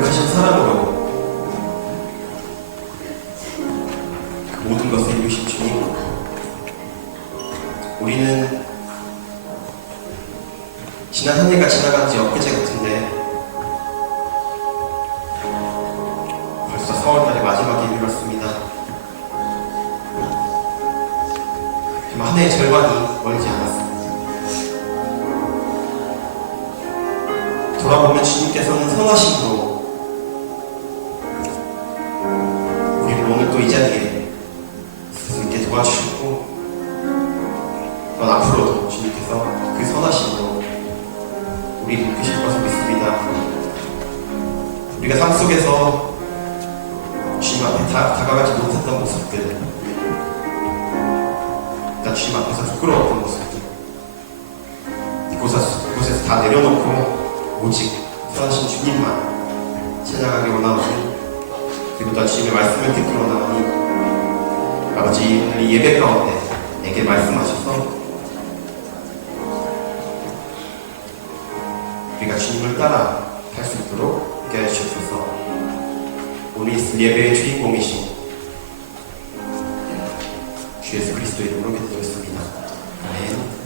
완벽하신 사랑으로 그 모든 것을 이루신 주님, 우리는 지난 한 해가 지나간 지 엊그제 같은데 벌써 4월달의 마지막에 이르렀습니다. 한 해의 절반이 멀지 않았습니다. 돌아보면 주님께서는 선하심으로 우리를 오늘 또 이 자리에 설 수 있게 도와주셨고, 또 앞으로도 주님께서 그 선하심으로 우리를 이끄실 것을 믿습니다. 우리가 삶 속에서 주님 앞에 다가가지 못했던 모습들, 주님 앞에서 부끄러웠던 모습들, 이곳에서 다 내려놓고 오직 선하신 주님만 찬양하기 원하오니, 그리고 또 주님의 말씀을 듣기 원하오니, 아버지 오늘 이 예배 가운데 내게 말씀하셔서 우리가 주님을 따라 갈 수 있도록 함께 해주셔서 오늘 있을 예배의 주인공이신 주 예수 그리스도 이름으로 기도드렸습니다. 아멘.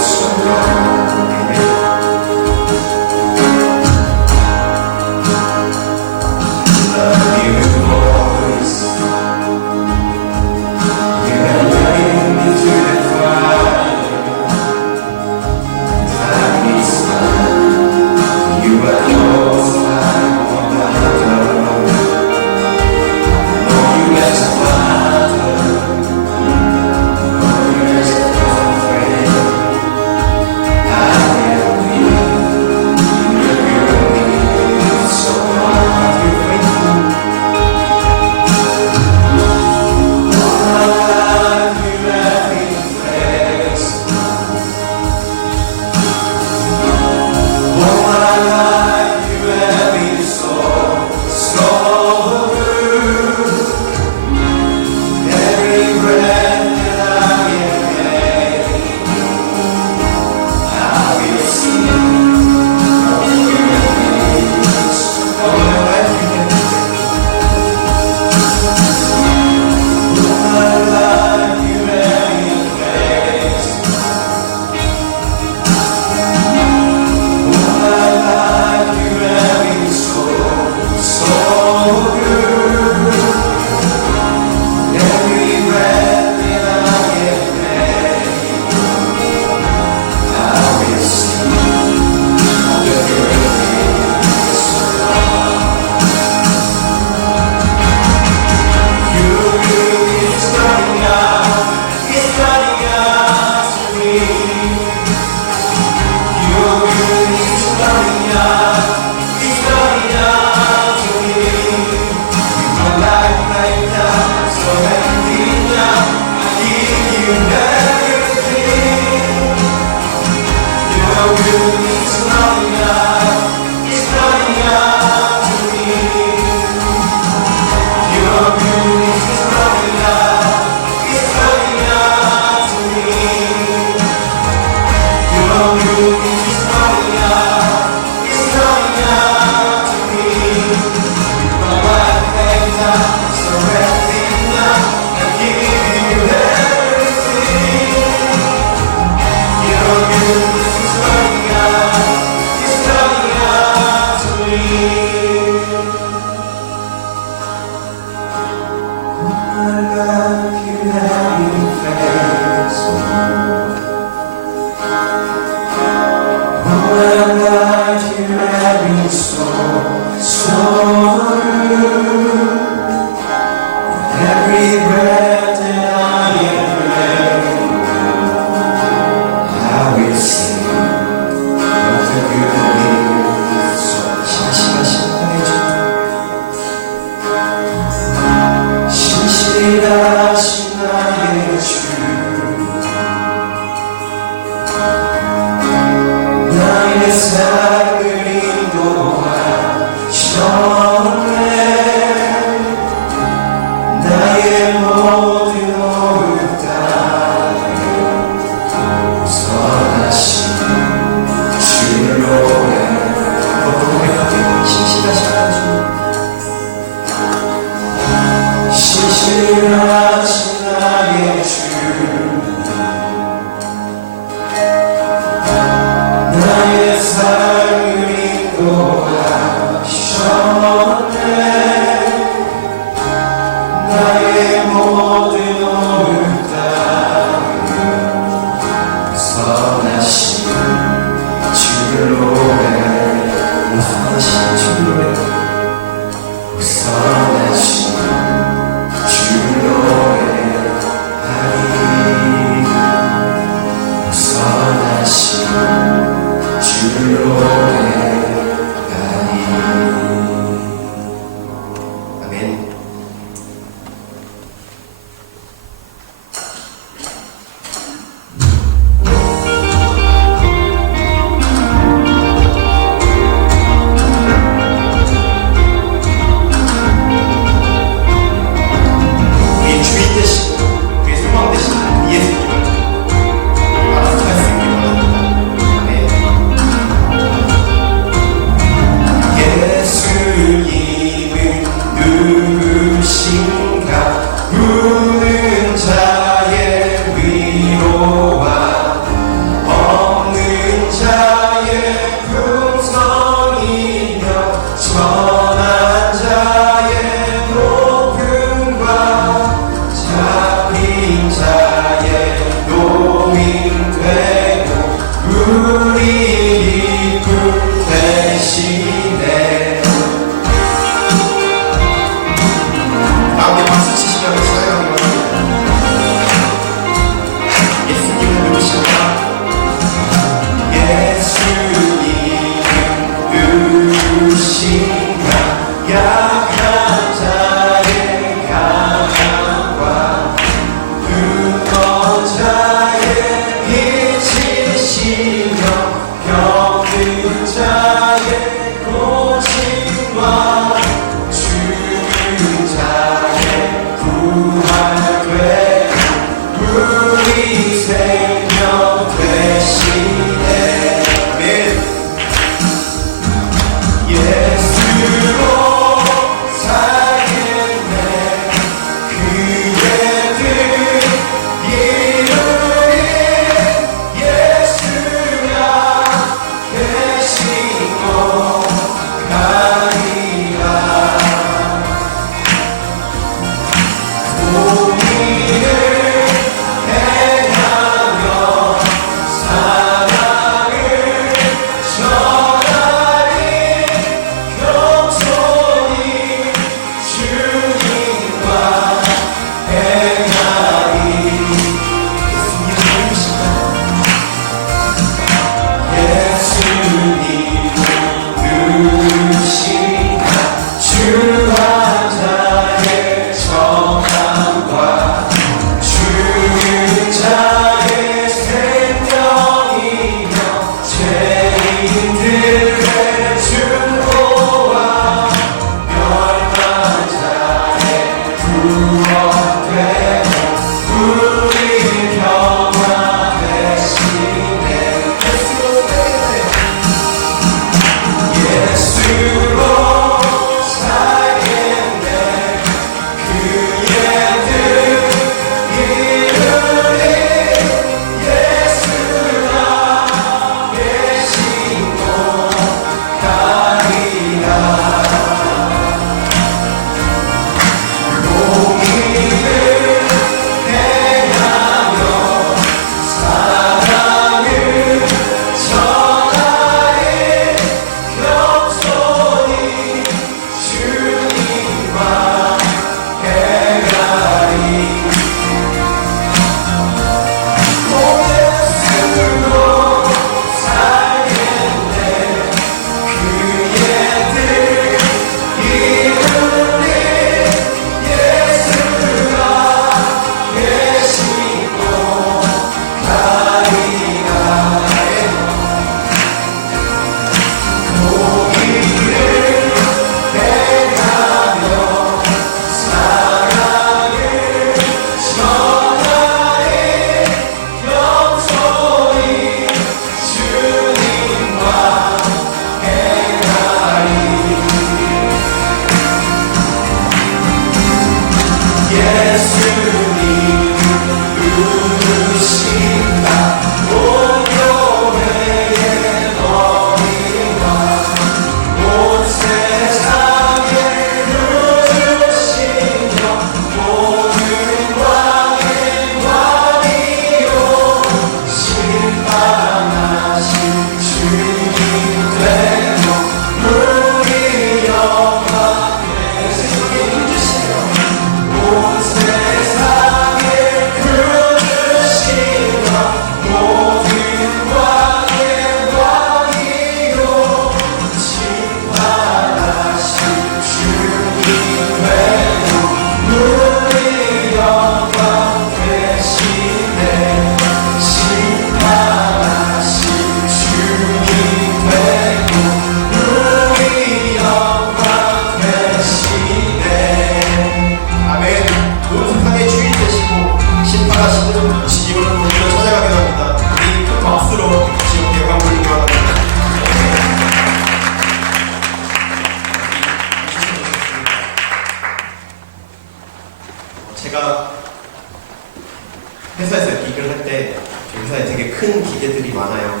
할 때 회사에 되게 큰 기계들이 많아요.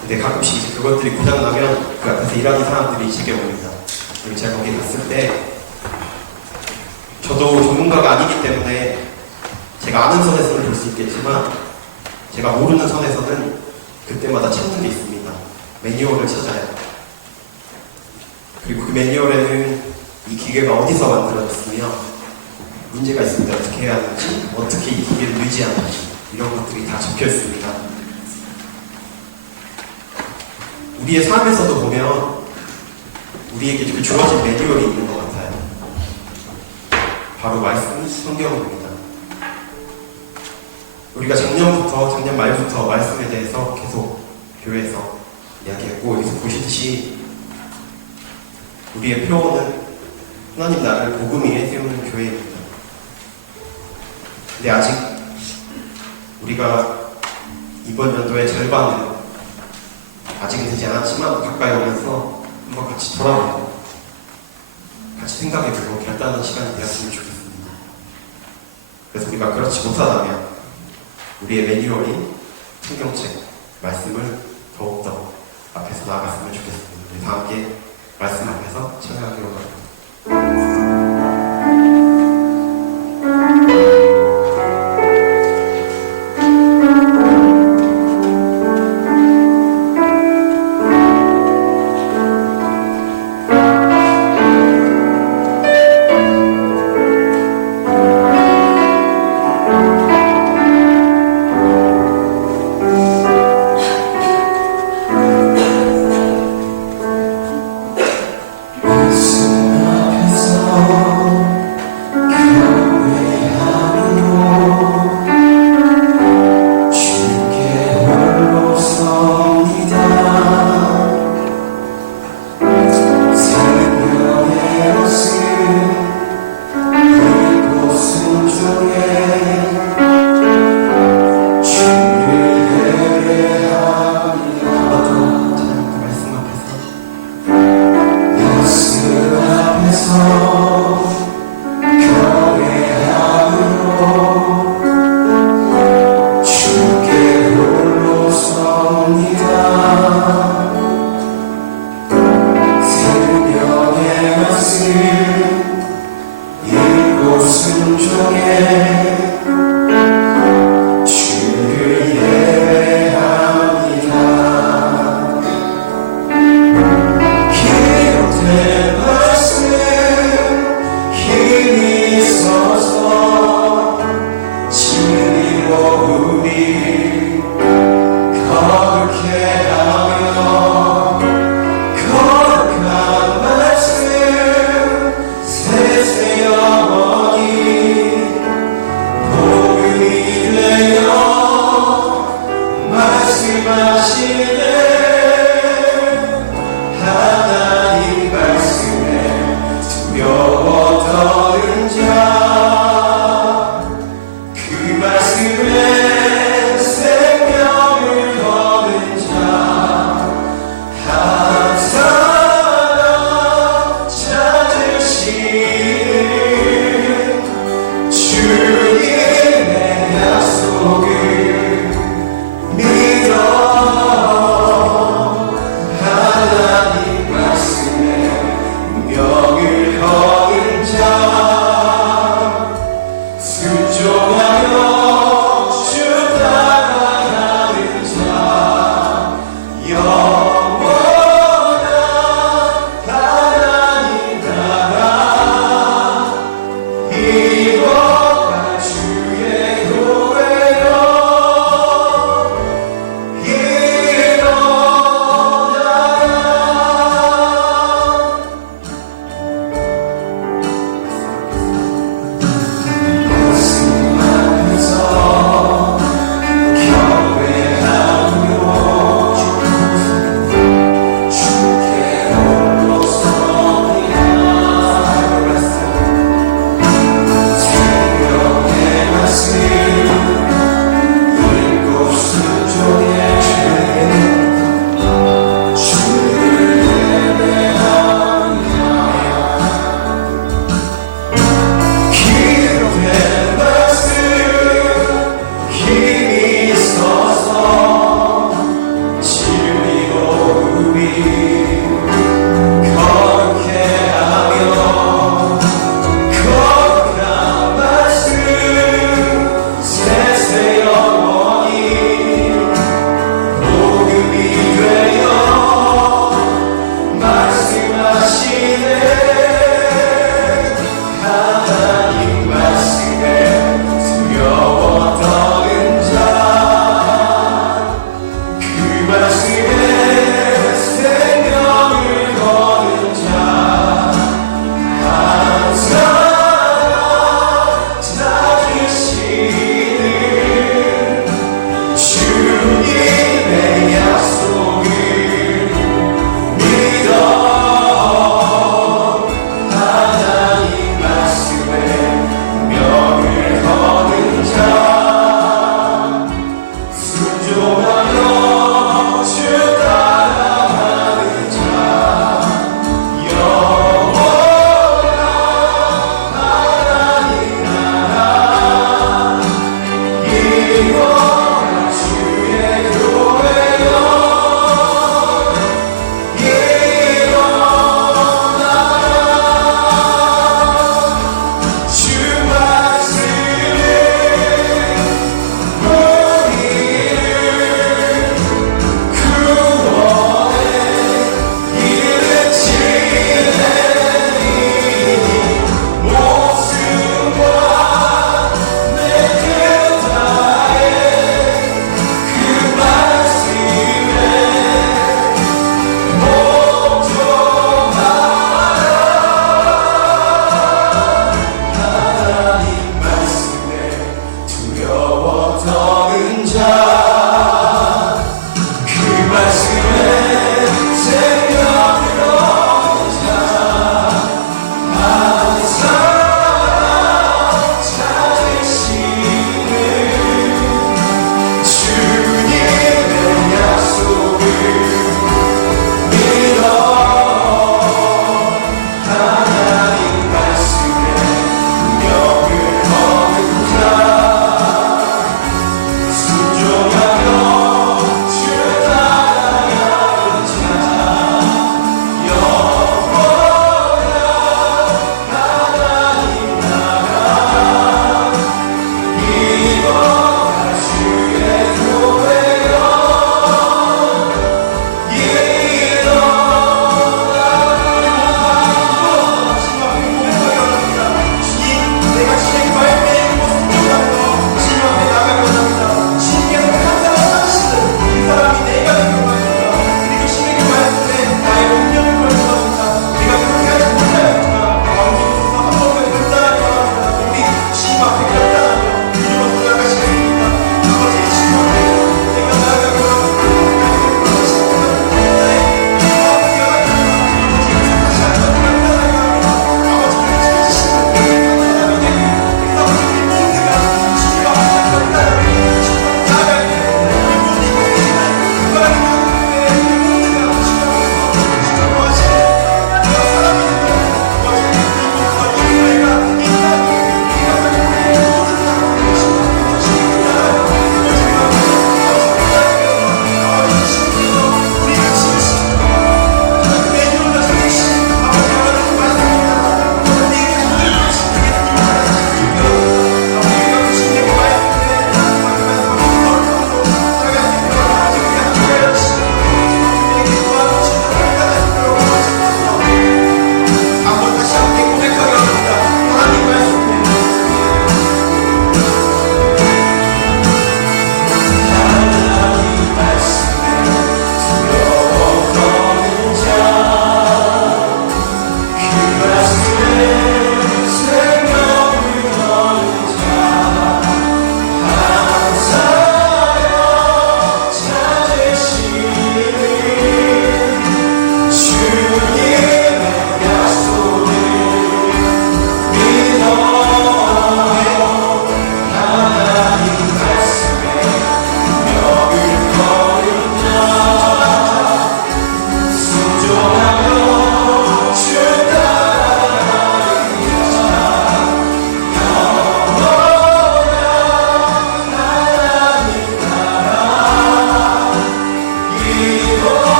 근데 가끔씩 이제 그것들이 고장나면 그 앞에서 일하는 사람들이 지겨웁니다. 그리고 제가 거기 갔을 때 저도 전문가가 아니기 때문에 제가 아는 선에서는 볼 수 있겠지만 제가 모르는 선에서는 그때마다 찾는 게 있습니다. 매뉴얼을 찾아요. 그리고 그 매뉴얼에는 이 기계가 어디서 만들어졌으며 문제가 있을 때 어떻게 해야 하는지, 어떻게 이 기계를 유지하는지 이런 것들이 다 적혀 있습니다. 우리의 삶에서도 보면 우리에게 그 주어진 매뉴얼이 있는 것 같아요. 바로 말씀, 성경입니다. 우리가 작년 말부터 말씀에 대해서 계속 교회에서 이야기했고, 여기서 보시듯이 우리의 표어는 하나님 나라를 복음 위에 세우는 교회입니다. 근데 아직 우리가 이번 연도의 절반은 아직은 되지 않았지만 가까이 오면서 한번 같이 돌아보고 같이 생각해보고 결단하는 시간이 되었으면 좋겠습니다. 그래서 우리가 그렇지 못하다면 우리의 매뉴얼인 성경책, 말씀을 더욱더 앞에서 나아갔으면 좋겠습니다. 우리 다 함께 말씀 앞에서 찬양하기로 합니다. 말씀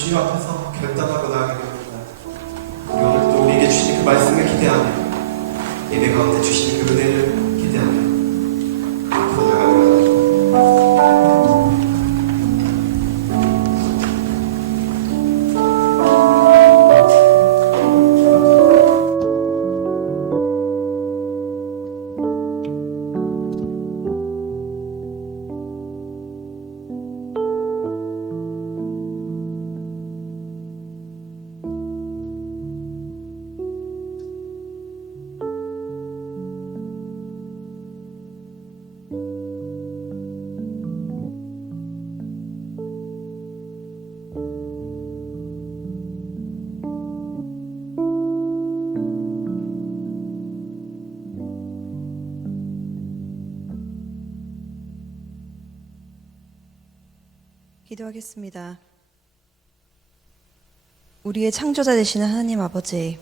주님 앞에서 결단하고 나아가게 됩니다. 우리 오늘 또 우리에게 주신 그 말씀을 기대하며 예배 가운데 주신 그 은혜를 기대하며 앞으로 나가며 기도하겠습니다. 우리의 창조자 되시는 하나님 아버지,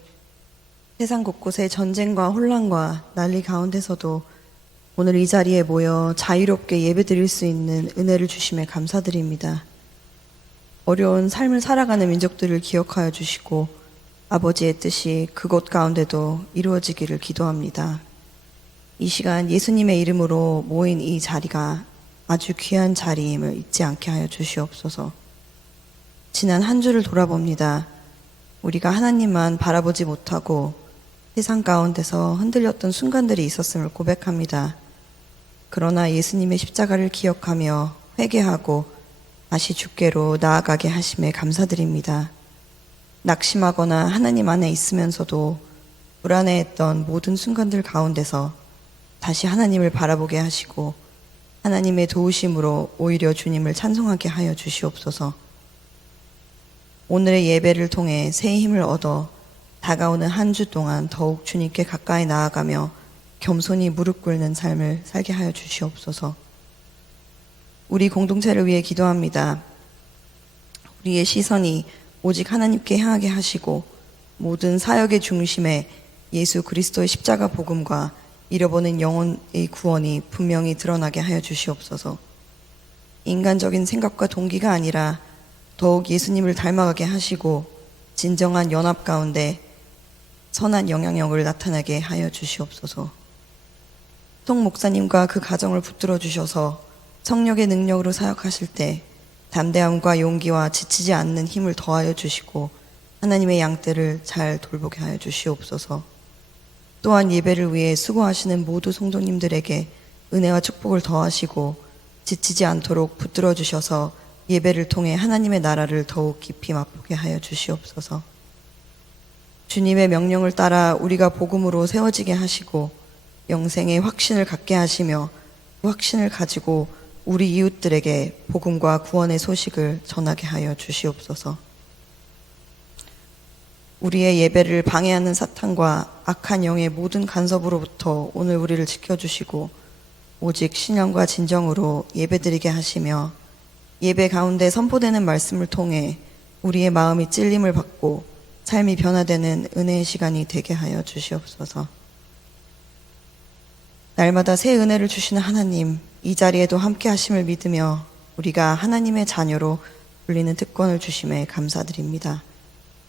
세상 곳곳의 전쟁과 혼란과 난리 가운데서도 오늘 이 자리에 모여 자유롭게 예배드릴 수 있는 은혜를 주심에 감사드립니다. 어려운 삶을 살아가는 민족들을 기억하여 주시고 아버지의 뜻이 그곳 가운데도 이루어지기를 기도합니다. 이 시간 예수님의 이름으로 모인 이 자리가 아주 귀한 자리임을 잊지 않게 하여 주시옵소서. 지난 한 주를 돌아봅니다. 우리가 하나님만 바라보지 못하고 세상 가운데서 흔들렸던 순간들이 있었음을 고백합니다. 그러나 예수님의 십자가를 기억하며 회개하고 다시 주께로 나아가게 하심에 감사드립니다. 낙심하거나 하나님 안에 있으면서도 불안해했던 모든 순간들 가운데서 다시 하나님을 바라보게 하시고 하나님의 도우심으로 오히려 주님을 찬송하게 하여 주시옵소서. 오늘의 예배를 통해 새 힘을 얻어 다가오는 한 주 동안 더욱 주님께 가까이 나아가며 겸손히 무릎 꿇는 삶을 살게 하여 주시옵소서. 우리 공동체를 위해 기도합니다. 우리의 시선이 오직 하나님께 향하게 하시고 모든 사역의 중심에 예수 그리스도의 십자가 복음과 잃어버린 영혼의 구원이 분명히 드러나게 하여 주시옵소서. 인간적인 생각과 동기가 아니라 더욱 예수님을 닮아가게 하시고 진정한 연합 가운데 선한 영향력을 나타나게 하여 주시옵소서. 송 목사님과 그 가정을 붙들어 주셔서 성령의 능력으로 사역하실 때 담대함과 용기와 지치지 않는 힘을 더하여 주시고 하나님의 양떼를 잘 돌보게 하여 주시옵소서. 또한 예배를 위해 수고하시는 모두 성도님들에게 은혜와 축복을 더하시고 지치지 않도록 붙들어 주셔서 예배를 통해 하나님의 나라를 더욱 깊이 맛보게 하여 주시옵소서. 주님의 명령을 따라 우리가 복음으로 세워지게 하시고 영생의 확신을 갖게 하시며 그 확신을 가지고 우리 이웃들에게 복음과 구원의 소식을 전하게 하여 주시옵소서. 우리의 예배를 방해하는 사탄과 악한 영의 모든 간섭으로부터 오늘 우리를 지켜주시고 오직 신령과 진정으로 예배드리게 하시며 예배 가운데 선포되는 말씀을 통해 우리의 마음이 찔림을 받고 삶이 변화되는 은혜의 시간이 되게 하여 주시옵소서. 날마다 새 은혜를 주시는 하나님, 이 자리에도 함께 하심을 믿으며 우리가 하나님의 자녀로 불리는 특권을 주심에 감사드립니다.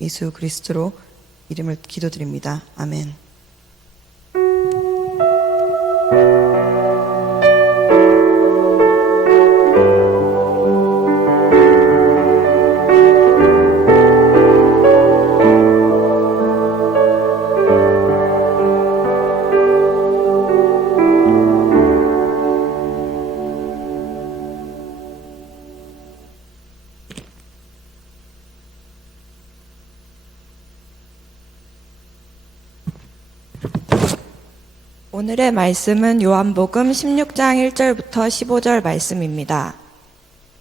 예수 그리스도로 이름을 기도드립니다. 아멘. 오늘의 말씀은 요한복음 16장 1절부터 15절 말씀입니다.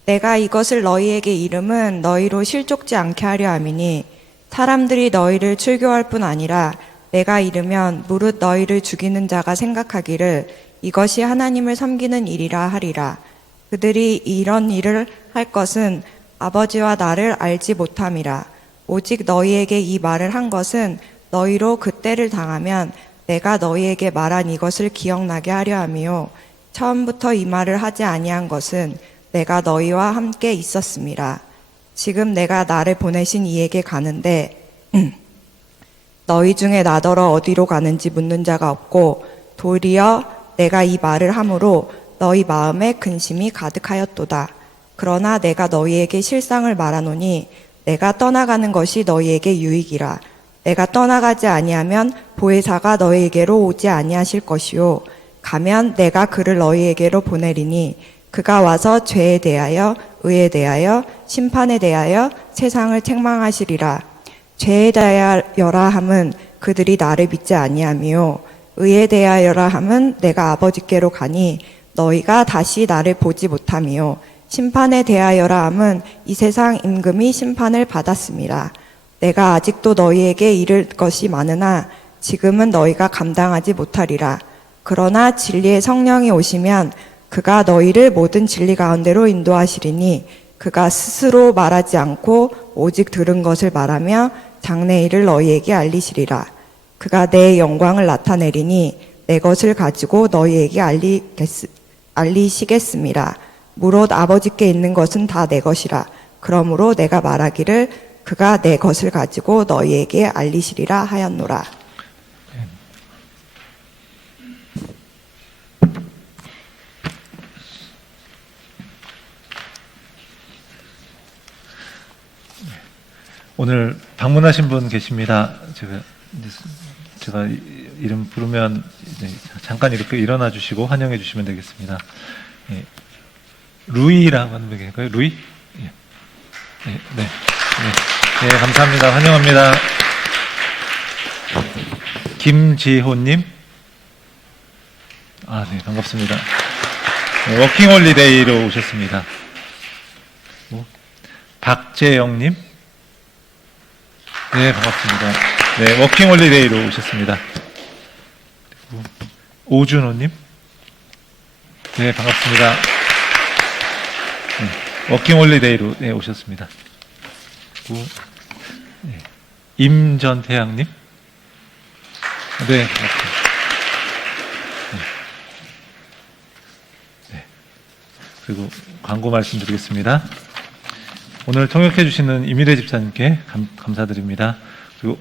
내가 이것을 너희에게 이름은 너희로 실족지 않게 하려 함이니 사람들이 너희를 출교할 뿐 아니라 내가 이르면 무릇 너희를 죽이는 자가 생각하기를 이것이 하나님을 섬기는 일이라 하리라. 그들이 이런 일을 할 것은 아버지와 나를 알지 못함이라. 오직 너희에게 이 말을 한 것은 너희로 그 때를 당하면 내가 너희에게 말한 이것을 기억나게 하려 함이요 처음부터 이 말을 하지 아니한 것은 내가 너희와 함께 있었음이라. 지금 내가 나를 보내신 이에게 가는데 너희 중에 나더러 어디로 가는지 묻는 자가 없고 도리어 내가 이 말을 함으로 너희 마음에 근심이 가득하였도다. 그러나 내가 너희에게 실상을 말하노니 내가 떠나가는 것이 너희에게 유익이라. 내가 떠나가지 아니하면 보혜사가 너희에게로 오지 아니하실 것이요 가면 내가 그를 너희에게로 보내리니 그가 와서 죄에 대하여 의에 대하여 심판에 대하여 세상을 책망하시리라. 죄에 대하여라 함은 그들이 나를 믿지 아니하며 의에 대하여라 함은 내가 아버지께로 가니 너희가 다시 나를 보지 못하며 심판에 대하여라 함은 이 세상 임금이 심판을 받았습니다. 내가 아직도 너희에게 이를 것이 많으나 지금은 너희가 감당하지 못하리라. 그러나 진리의 성령이 오시면 그가 너희를 모든 진리 가운데로 인도하시리니 그가 스스로 말하지 않고 오직 들은 것을 말하며 장래일을 너희에게 알리시리라. 그가 내 영광을 나타내리니 내 것을 가지고 너희에게 알리시겠습니다. 무릇 아버지께 있는 것은 다 내 것이라. 그러므로 내가 말하기를 그가 내 것을 가지고 너희에게 알리시리라 하였노라. 오늘 방문하신 분 계십니다. 제가 이름 부르면 이제 잠깐 이렇게 일어나 주시고 환영해 주시면 되겠습니다. 예. 루이라고 하는 분 계실까요? 루이? 예. 네. 감사합니다. 환영합니다. 김지호님. 네, 반갑습니다. 네, 워킹홀리데이로 오셨습니다. 박재영님. 네, 반갑습니다. 네, 워킹홀리데이로 오셨습니다. 그리고 오준호님. 네, 반갑습니다. 네, 워킹홀리데이로 오셨습니다. 그리고 임전태양님. 네, 반갑습니다. 네. 그리고 광고 말씀드리겠습니다. 오늘 통역해 주시는 이미래 집사님께 감사드립니다. 그리고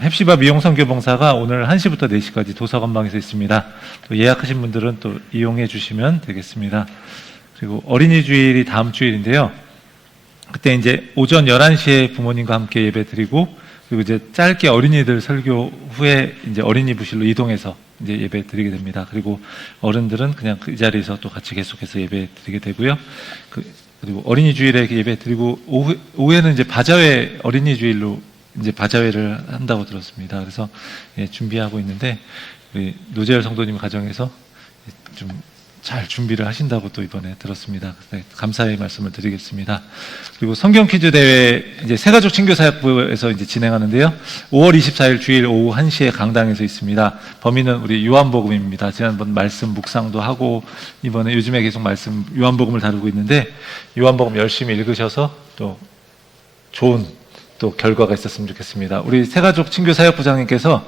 헵시바 미용성교봉사가 오늘 1시부터 4시까지 도서관방에서 있습니다. 또 예약하신 분들은 또 이용해 주시면 되겠습니다. 그리고 어린이 주일이 다음 주일인데요. 그때 이제 오전 11시에 부모님과 함께 예배 드리고, 그리고 이제 짧게 어린이들 설교 후에 이제 어린이 부실로 이동해서 이제 예배 드리게 됩니다. 그리고 어른들은 그냥 그 자리에서 또 같이 계속해서 예배 드리게 되고요. 그리고 어린이 주일에 예배 드리고 오후에는 이제 바자회 어린이 주일로 이제 바자회를 한다고 들었습니다. 그래서 준비하고 있는데 우리 노재열 성도님 가정에서 좀 잘 준비를 하신다고 또 이번에 들었습니다. 감사의 말씀을 드리겠습니다. 그리고 성경 퀴즈 대회 이제 새가족 친교사역부에서 이제 진행하는데요. 5월 24일 주일 오후 1시에 강당에서 있습니다. 범위는 우리 요한복음입니다. 지난번 말씀 묵상도 하고 이번에 요즘에 계속 말씀 요한복음을 다루고 있는데 요한복음 열심히 읽으셔서 또 좋은 또 결과가 있었으면 좋겠습니다. 우리 새가족 친교사역부장님께서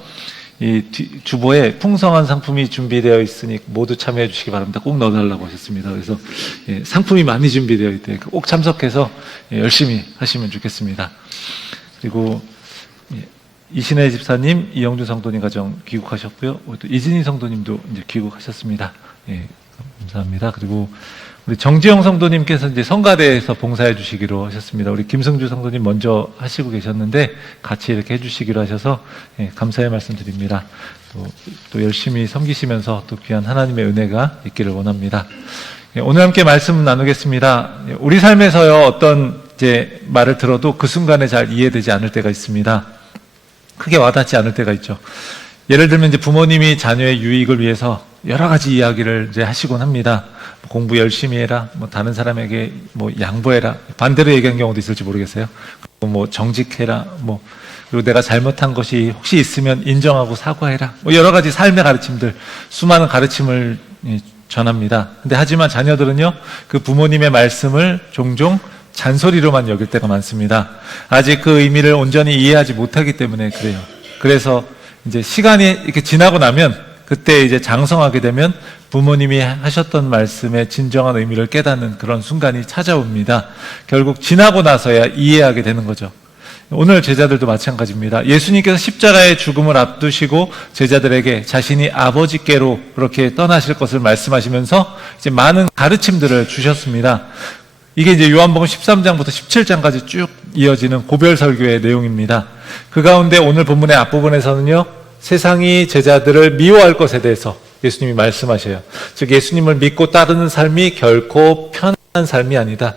이 주보에 풍성한 상품이 준비되어 있으니 모두 참여해 주시기 바랍니다. 꼭 넣어달라고 하셨습니다. 그래서 상품이 많이 준비되어 있대 꼭 참석해서 열심히 하시면 좋겠습니다. 그리고 이신혜 집사님, 이영준 성도님 가정 귀국하셨고요. 또 이진희 성도님도 이제 귀국하셨습니다. 감사합니다. 그리고 우리 정지영 성도님께서 이제 성가대에서 봉사해 주시기로 하셨습니다. 우리 김승주 성도님 먼저 하시고 계셨는데 같이 이렇게 해주시기로 하셔서 감사의 말씀드립니다. 또 열심히 섬기시면서 또 귀한 하나님의 은혜가 있기를 원합니다. 오늘 함께 말씀 나누겠습니다. 우리 삶에서요 어떤 이제 말을 들어도 그 순간에 잘 이해되지 않을 때가 있습니다. 크게 와닿지 않을 때가 있죠. 예를 들면 이제 부모님이 자녀의 유익을 위해서 여러 가지 이야기를 이제 하시곤 합니다. 공부 열심히 해라, 뭐 다른 사람에게 뭐 양보해라, 반대로 얘기하는 경우도 있을지 모르겠어요. 뭐 정직해라, 뭐 그리고 내가 잘못한 것이 혹시 있으면 인정하고 사과해라, 뭐 여러 가지 삶의 가르침들, 수많은 가르침을 전합니다. 근데 하지만 자녀들은요 그 부모님의 말씀을 종종 잔소리로만 여길 때가 많습니다. 아직 그 의미를 온전히 이해하지 못하기 때문에 그래요. 그래서 이제 시간이 이렇게 지나고 나면 그때 이제 장성하게 되면 부모님이 하셨던 말씀의 진정한 의미를 깨닫는 그런 순간이 찾아옵니다. 결국 지나고 나서야 이해하게 되는 거죠. 오늘 제자들도 마찬가지입니다. 예수님께서 십자가의 죽음을 앞두시고 제자들에게 자신이 아버지께로 그렇게 떠나실 것을 말씀하시면서 이제 많은 가르침들을 주셨습니다. 이게 이제 요한복음 13장부터 17장까지 쭉 이어지는 고별 설교의 내용입니다. 그 가운데 오늘 본문의 앞부분에서는요, 세상이 제자들을 미워할 것에 대해서 예수님이 말씀하셔요. 즉 예수님을 믿고 따르는 삶이 결코 편한 삶이 아니다.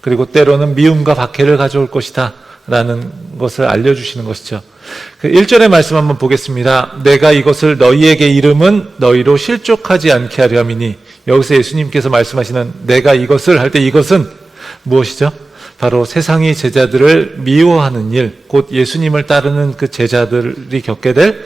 그리고 때로는 미움과 박해를 가져올 것이다 라는 것을 알려주시는 것이죠. 그 1절의 말씀 한번 보겠습니다. 내가 이것을 너희에게 이름은 너희로 실족하지 않게 하려 함이니. 여기서 예수님께서 말씀하시는 내가 이것을 할 때 이것은 무엇이죠? 바로 세상이 제자들을 미워하는 일, 곧 예수님을 따르는 그 제자들이 겪게 될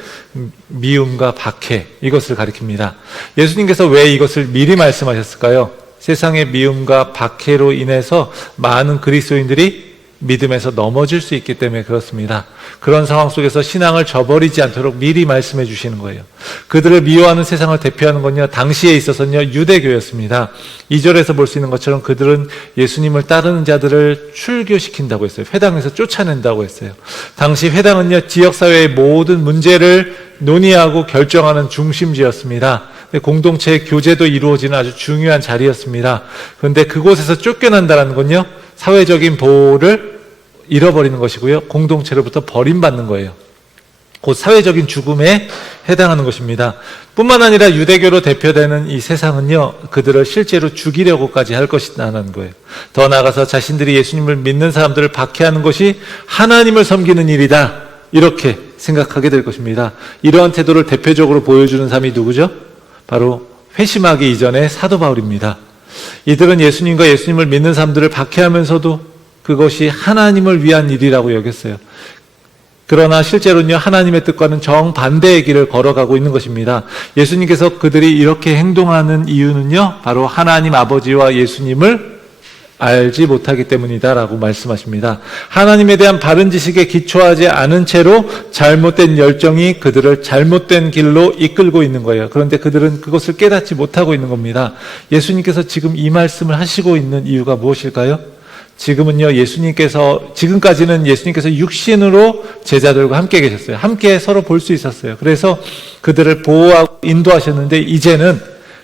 미움과 박해, 이것을 가리킵니다. 예수님께서 왜 이것을 미리 말씀하셨을까요? 세상의 미움과 박해로 인해서 많은 그리스도인들이 믿음에서 넘어질 수 있기 때문에 그렇습니다. 그런 상황 속에서 신앙을 저버리지 않도록 미리 말씀해 주시는 거예요. 그들을 미워하는 세상을 대표하는 건요, 당시에 있어서는요, 유대교였습니다. 2절에서 볼 수 있는 것처럼 그들은 예수님을 따르는 자들을 출교시킨다고 했어요. 회당에서 쫓아낸다고 했어요. 당시 회당은요, 지역사회의 모든 문제를 논의하고 결정하는 중심지였습니다. 공동체의 교제도 이루어지는 아주 중요한 자리였습니다. 그런데 그곳에서 쫓겨난다는 건요, 사회적인 보호를 잃어버리는 것이고요, 공동체로부터 버림받는 거예요. 곧 사회적인 죽음에 해당하는 것입니다. 뿐만 아니라 유대교로 대표되는 이 세상은요, 그들을 실제로 죽이려고까지 할 것이라는 거예요. 더 나아가서 자신들이 예수님을 믿는 사람들을 박해하는 것이 하나님을 섬기는 일이다, 이렇게 생각하게 될 것입니다. 이러한 태도를 대표적으로 보여주는 사람이 누구죠? 바로 회심하기 이전의 사도 바울입니다. 이들은 예수님과 예수님을 믿는 사람들을 박해하면서도 그것이 하나님을 위한 일이라고 여겼어요. 그러나 실제로는요, 하나님의 뜻과는 정반대의 길을 걸어가고 있는 것입니다. 예수님께서 그들이 이렇게 행동하는 이유는요, 바로 하나님 아버지와 예수님을 알지 못하기 때문이다 라고 말씀하십니다. 하나님에 대한 바른 지식에 기초하지 않은 채로 잘못된 열정이 그들을 잘못된 길로 이끌고 있는 거예요. 그런데 그들은 그것을 깨닫지 못하고 있는 겁니다. 예수님께서 지금 이 말씀을 하시고 있는 이유가 무엇일까요? 지금까지는 예수님께서 육신으로 제자들과 함께 계셨어요. 함께 서로 볼 수 있었어요. 그래서 그들을 보호하고 인도하셨는데, 이제는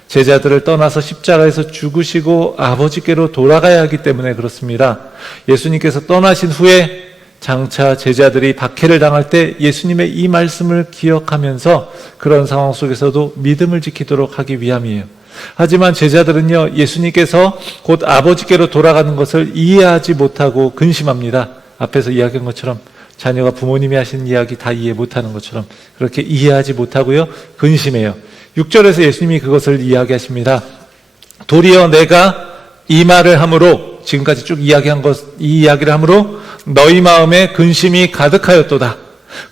제자들을 떠나서 십자가에서 죽으시고 아버지께로 돌아가야 하기 때문에 그렇습니다. 예수님께서 떠나신 후에 장차 제자들이 박해를 당할 때 예수님의 이 말씀을 기억하면서 그런 상황 속에서도 믿음을 지키도록 하기 위함이에요. 하지만 제자들은요, 예수님께서 곧 아버지께로 돌아가는 것을 이해하지 못하고 근심합니다. 앞에서 이야기한 것처럼 자녀가 부모님이 하신 이야기 다 이해 못하는 것처럼 그렇게 이해하지 못하고요, 근심해요. 6절에서 예수님이 그것을 이야기하십니다. 도리어 내가 이 말을 함으로, 지금까지 쭉 이야기한 이 이야기를 함으로 너희 마음에 근심이 가득하였도다.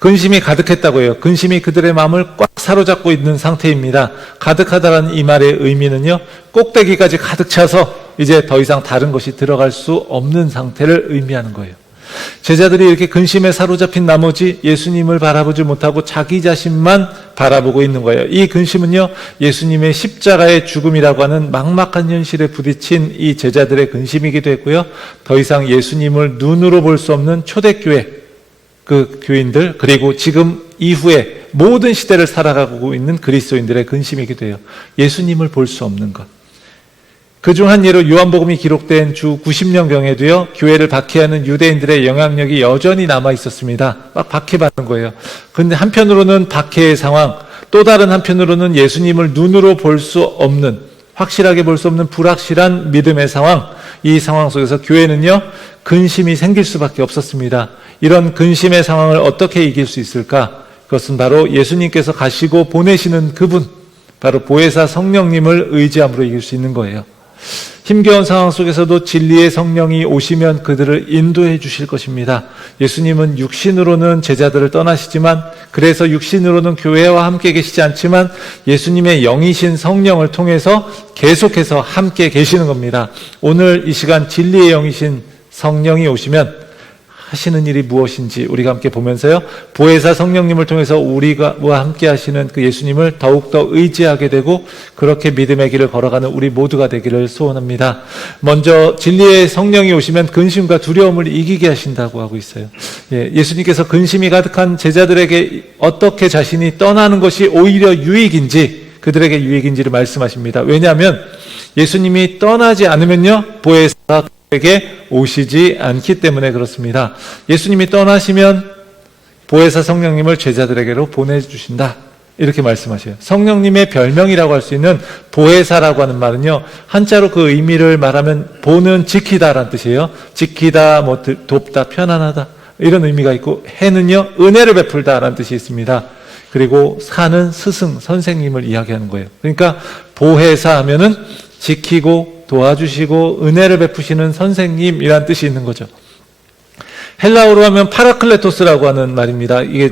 근심이 가득했다고 해요. 근심이 그들의 마음을 꽉 사로잡고 있는 상태입니다. 가득하다는 이 말의 의미는요, 꼭대기까지 가득 차서 이제 더 이상 다른 것이 들어갈 수 없는 상태를 의미하는 거예요. 제자들이 이렇게 근심에 사로잡힌 나머지 예수님을 바라보지 못하고 자기 자신만 바라보고 있는 거예요. 이 근심은요, 예수님의 십자가의 죽음이라고 하는 막막한 현실에 부딪힌 이 제자들의 근심이기도 했고요, 더 이상 예수님을 눈으로 볼 수 없는 초대교회 그 교인들, 그리고 지금 이후에 모든 시대를 살아가고 있는 그리스도인들의 근심이기도 해요. 예수님을 볼 수 없는 것. 그중 한 예로 요한복음이 기록된 주 90년경에도요, 교회를 박해하는 유대인들의 영향력이 여전히 남아 있었습니다. 막 박해받는 거예요. 그런데 한편으로는 박해의 상황, 또 다른 한편으로는 예수님을 눈으로 볼 수 없는, 확실하게 볼 수 없는 불확실한 믿음의 상황, 이 상황 속에서 교회는요, 근심이 생길 수밖에 없었습니다. 이런 근심의 상황을 어떻게 이길 수 있을까? 그것은 바로 예수님께서 가시고 보내시는 그분, 바로 보혜사 성령님을 의지함으로 이길 수 있는 거예요. 힘겨운 상황 속에서도 진리의 성령이 오시면 그들을 인도해 주실 것입니다. 예수님은 육신으로는 제자들을 떠나시지만, 그래서 육신으로는 교회와 함께 계시지 않지만 예수님의 영이신 성령을 통해서 계속해서 함께 계시는 겁니다. 오늘 이 시간 진리의 영이신 성령이 오시면 하시는 일이 무엇인지 우리가 함께 보면서요, 보혜사 성령님을 통해서 우리가 함께 하시는 그 예수님을 더욱더 의지하게 되고 그렇게 믿음의 길을 걸어가는 우리 모두가 되기를 소원합니다. 먼저 진리의 성령이 오시면 근심과 두려움을 이기게 하신다고 하고 있어요. 예수님께서 근심이 가득한 제자들에게 어떻게 자신이 떠나는 것이 오히려 유익인지, 그들에게 유익인지를 말씀하십니다. 왜냐하면 예수님이 떠나지 않으면요, 보혜사가 그에게 오시지 않기 때문에 그렇습니다. 예수님이 떠나시면 보혜사 성령님을 제자들에게로 보내주신다, 이렇게 말씀하셔요. 성령님의 별명이라고 할 수 있는 보혜사라고 하는 말은요, 한자로 그 의미를 말하면 보는 지키다라는 뜻이에요. 지키다, 돕다, 편안하다, 이런 의미가 있고, 해는요 은혜를 베풀다라는 뜻이 있습니다. 그리고 사는 스승, 선생님을 이야기하는 거예요. 그러니까 보혜사 하면은 지키고 도와주시고 은혜를 베푸시는 선생님이란 뜻이 있는 거죠. 헬라어로 하면 파라클레토스라고 하는 말입니다. 이게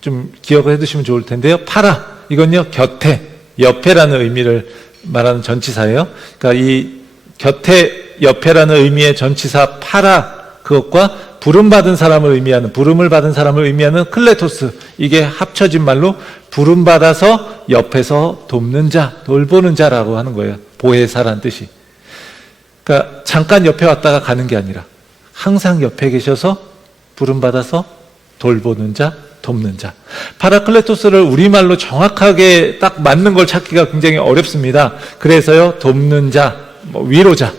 좀 기억을 해두시면 좋을 텐데요. 파라, 이건요 곁에, 옆에라는 의미를 말하는 전치사예요. 그러니까 이 곁에, 옆에라는 의미의 전치사 파라, 그것과 부름을 받은 사람을 의미하는 클레토스, 이게 합쳐진 말로 부름받아서 옆에서 돕는 자, 돌보는 자라고 하는 거예요. 보혜사란 뜻이. 그러니까 잠깐 옆에 왔다가 가는 게 아니라 항상 옆에 계셔서 부름받아서 돌보는 자, 돕는 자. 파라클레토스를 우리말로 정확하게 딱 맞는 걸 찾기가 굉장히 어렵습니다. 그래서요, 돕는 자, 위로자,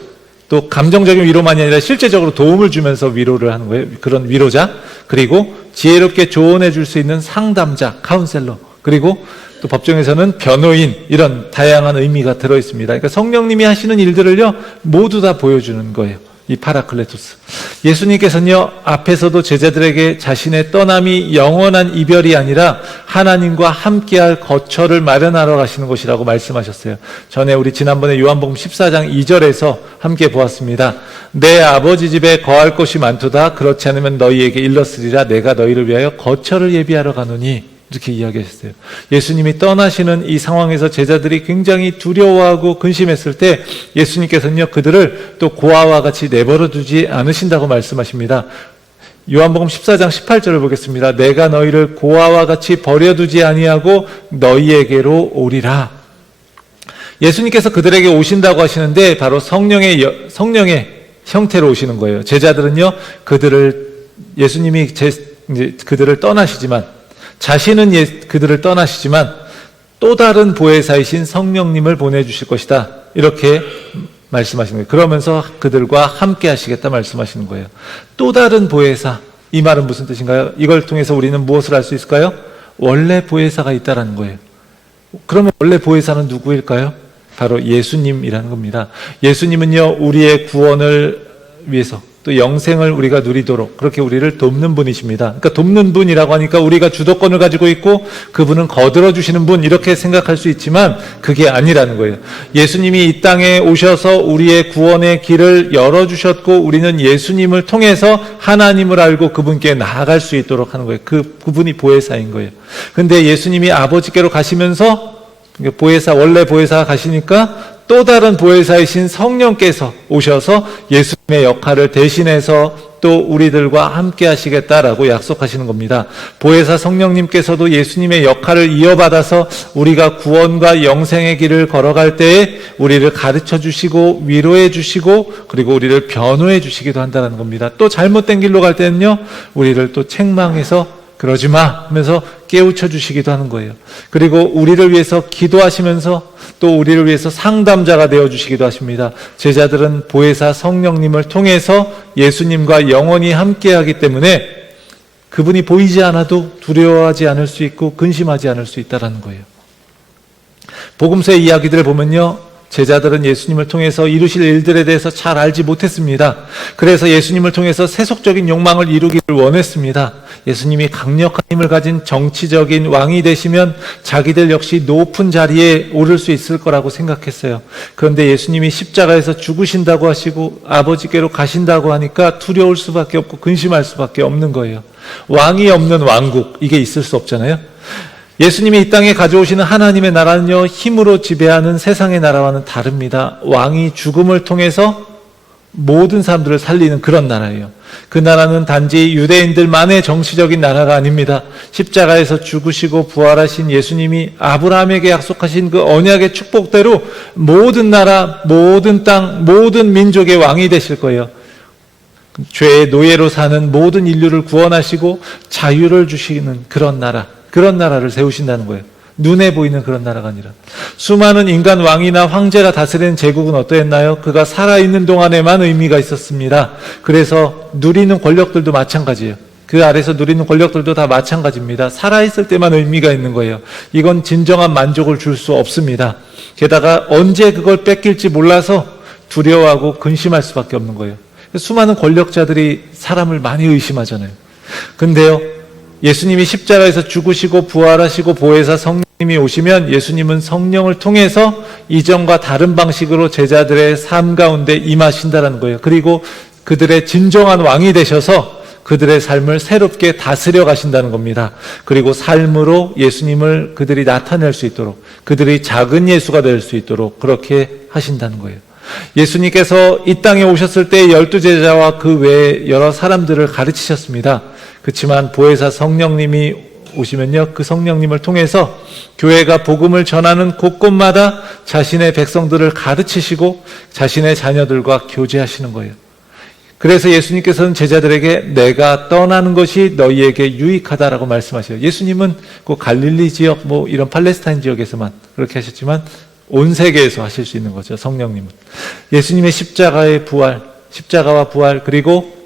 또 감정적인 위로만이 아니라 실제적으로 도움을 주면서 위로를 하는 거예요. 그런 위로자, 그리고 지혜롭게 조언해 줄 수 있는 상담자, 카운셀러, 그리고 또 법정에서는 변호인, 이런 다양한 의미가 들어있습니다. 그러니까 성령님이 하시는 일들을요 모두 다 보여주는 거예요, 이 파라클레토스. 예수님께서는요 앞에서도 제자들에게 자신의 떠남이 영원한 이별이 아니라 하나님과 함께할 거처를 마련하러 가시는 것이라고 말씀하셨어요. 전에 우리 지난번에 요한복음 14장 2절에서 함께 보았습니다. 내 아버지 집에 거할 곳이 많도다. 그렇지 않으면 너희에게 일렀으리라. 내가 너희를 위하여 거처를 예비하러 가노니, 이렇게 이야기하셨어요. 예수님이 떠나시는 이 상황에서 제자들이 굉장히 두려워하고 근심했을 때 예수님께서는요 그들을 또 고아와 같이 내버려 두지 않으신다고 말씀하십니다. 요한복음 14장 18절을 보겠습니다. 내가 너희를 고아와 같이 버려두지 아니하고 너희에게로 오리라. 예수님께서 그들에게 오신다고 하시는데 바로 성령의 형태로 오시는 거예요. 제자들은요 예수님이 그들을 떠나시지만, 자신은 그들을 떠나시지만 또 다른 보혜사이신 성령님을 보내주실 것이다, 이렇게 말씀하시는 거예요. 그러면서 그들과 함께 하시겠다 말씀하시는 거예요. 또 다른 보혜사, 이 말은 무슨 뜻인가요? 이걸 통해서 우리는 무엇을 알 수 있을까요? 원래 보혜사가 있다라는 거예요. 그러면 원래 보혜사는 누구일까요? 바로 예수님이라는 겁니다. 예수님은요 우리의 구원을 위해서, 또 영생을 우리가 누리도록 그렇게 우리를 돕는 분이십니다. 그러니까 돕는 분이라고 하니까 우리가 주도권을 가지고 있고 그분은 거들어 주시는 분, 이렇게 생각할 수 있지만 그게 아니라는 거예요. 예수님이 이 땅에 오셔서 우리의 구원의 길을 열어주셨고 우리는 예수님을 통해서 하나님을 알고 그분께 나아갈 수 있도록 하는 거예요. 그분이 보혜사인 거예요. 근데 예수님이 아버지께로 가시면서 원래 보혜사가 가시니까 또 다른 보혜사이신 성령께서 오셔서 예수님의 역할을 대신해서 또 우리들과 함께 하시겠다라고 약속하시는 겁니다. 보혜사 성령님께서도 예수님의 역할을 이어받아서 우리가 구원과 영생의 길을 걸어갈 때에 우리를 가르쳐 주시고 위로해 주시고 그리고 우리를 변호해 주시기도 한다는 겁니다. 또 잘못된 길로 갈 때는요 우리를 또 책망해서 그러지 마 하면서 깨우쳐 주시기도 하는 거예요. 그리고 우리를 위해서 기도하시면서 또 우리를 위해서 상담자가 되어 주시기도 하십니다. 제자들은 보혜사 성령님을 통해서 예수님과 영원히 함께하기 때문에 그분이 보이지 않아도 두려워하지 않을 수 있고 근심하지 않을 수 있다는 거예요. 복음서의 이야기들을 보면요 제자들은 예수님을 통해서 이루실 일들에 대해서 잘 알지 못했습니다. 그래서 예수님을 통해서 세속적인 욕망을 이루기를 원했습니다. 예수님이 강력한 힘을 가진 정치적인 왕이 되시면 자기들 역시 높은 자리에 오를 수 있을 거라고 생각했어요. 그런데 예수님이 십자가에서 죽으신다고 하시고 아버지께로 가신다고 하니까 두려울 수밖에 없고 근심할 수밖에 없는 거예요. 왕이 없는 왕국, 이게 있을 수 없잖아요. 예수님이 이 땅에 가져오시는 하나님의 나라는요 힘으로 지배하는 세상의 나라와는 다릅니다. 왕이 죽음을 통해서 모든 사람들을 살리는 그런 나라예요. 그 나라는 단지 유대인들만의 정치적인 나라가 아닙니다. 십자가에서 죽으시고 부활하신 예수님이 아브라함에게 약속하신 그 언약의 축복대로 모든 나라, 모든 땅, 모든 민족의 왕이 되실 거예요. 죄의 노예로 사는 모든 인류를 구원하시고 자유를 주시는 그런 나라를 세우신다는 거예요. 눈에 보이는 그런 나라가 아니라. 수많은 인간 왕이나 황제가 다스리는 제국은 어떠했나요? 그가 살아있는 동안에만 의미가 있었습니다. 그래서 누리는 권력들도 마찬가지예요. 그 아래서 누리는 권력들도 다 마찬가지입니다. 살아있을 때만 의미가 있는 거예요. 이건 진정한 만족을 줄 수 없습니다. 게다가 언제 그걸 뺏길지 몰라서 두려워하고 근심할 수밖에 없는 거예요. 수많은 권력자들이 사람을 많이 의심하잖아요. 근데요, 예수님이 십자가에서 죽으시고 부활하시고 보혜사 성령님이 오시면 예수님은 성령을 통해서 이전과 다른 방식으로 제자들의 삶 가운데 임하신다는 거예요. 그리고 그들의 진정한 왕이 되셔서 그들의 삶을 새롭게 다스려 가신다는 겁니다. 그리고 삶으로 예수님을 그들이 나타낼 수 있도록, 그들이 작은 예수가 될 수 있도록 그렇게 하신다는 거예요. 예수님께서 이 땅에 오셨을 때 12제자와 그 외에 여러 사람들을 가르치셨습니다. 그렇지만 보혜사 성령님이 오시면요, 그 성령님을 통해서 교회가 복음을 전하는 곳곳마다 자신의 백성들을 가르치시고 자신의 자녀들과 교제하시는 거예요. 그래서 예수님께서는 제자들에게 내가 떠나는 것이 너희에게 유익하다라고 말씀하셔요. 예수님은 그 갈릴리 지역, 이런 팔레스타인 지역에서만 그렇게 하셨지만 온 세계에서 하실 수 있는 거죠. 성령님은. 예수님의 십자가와 부활, 그리고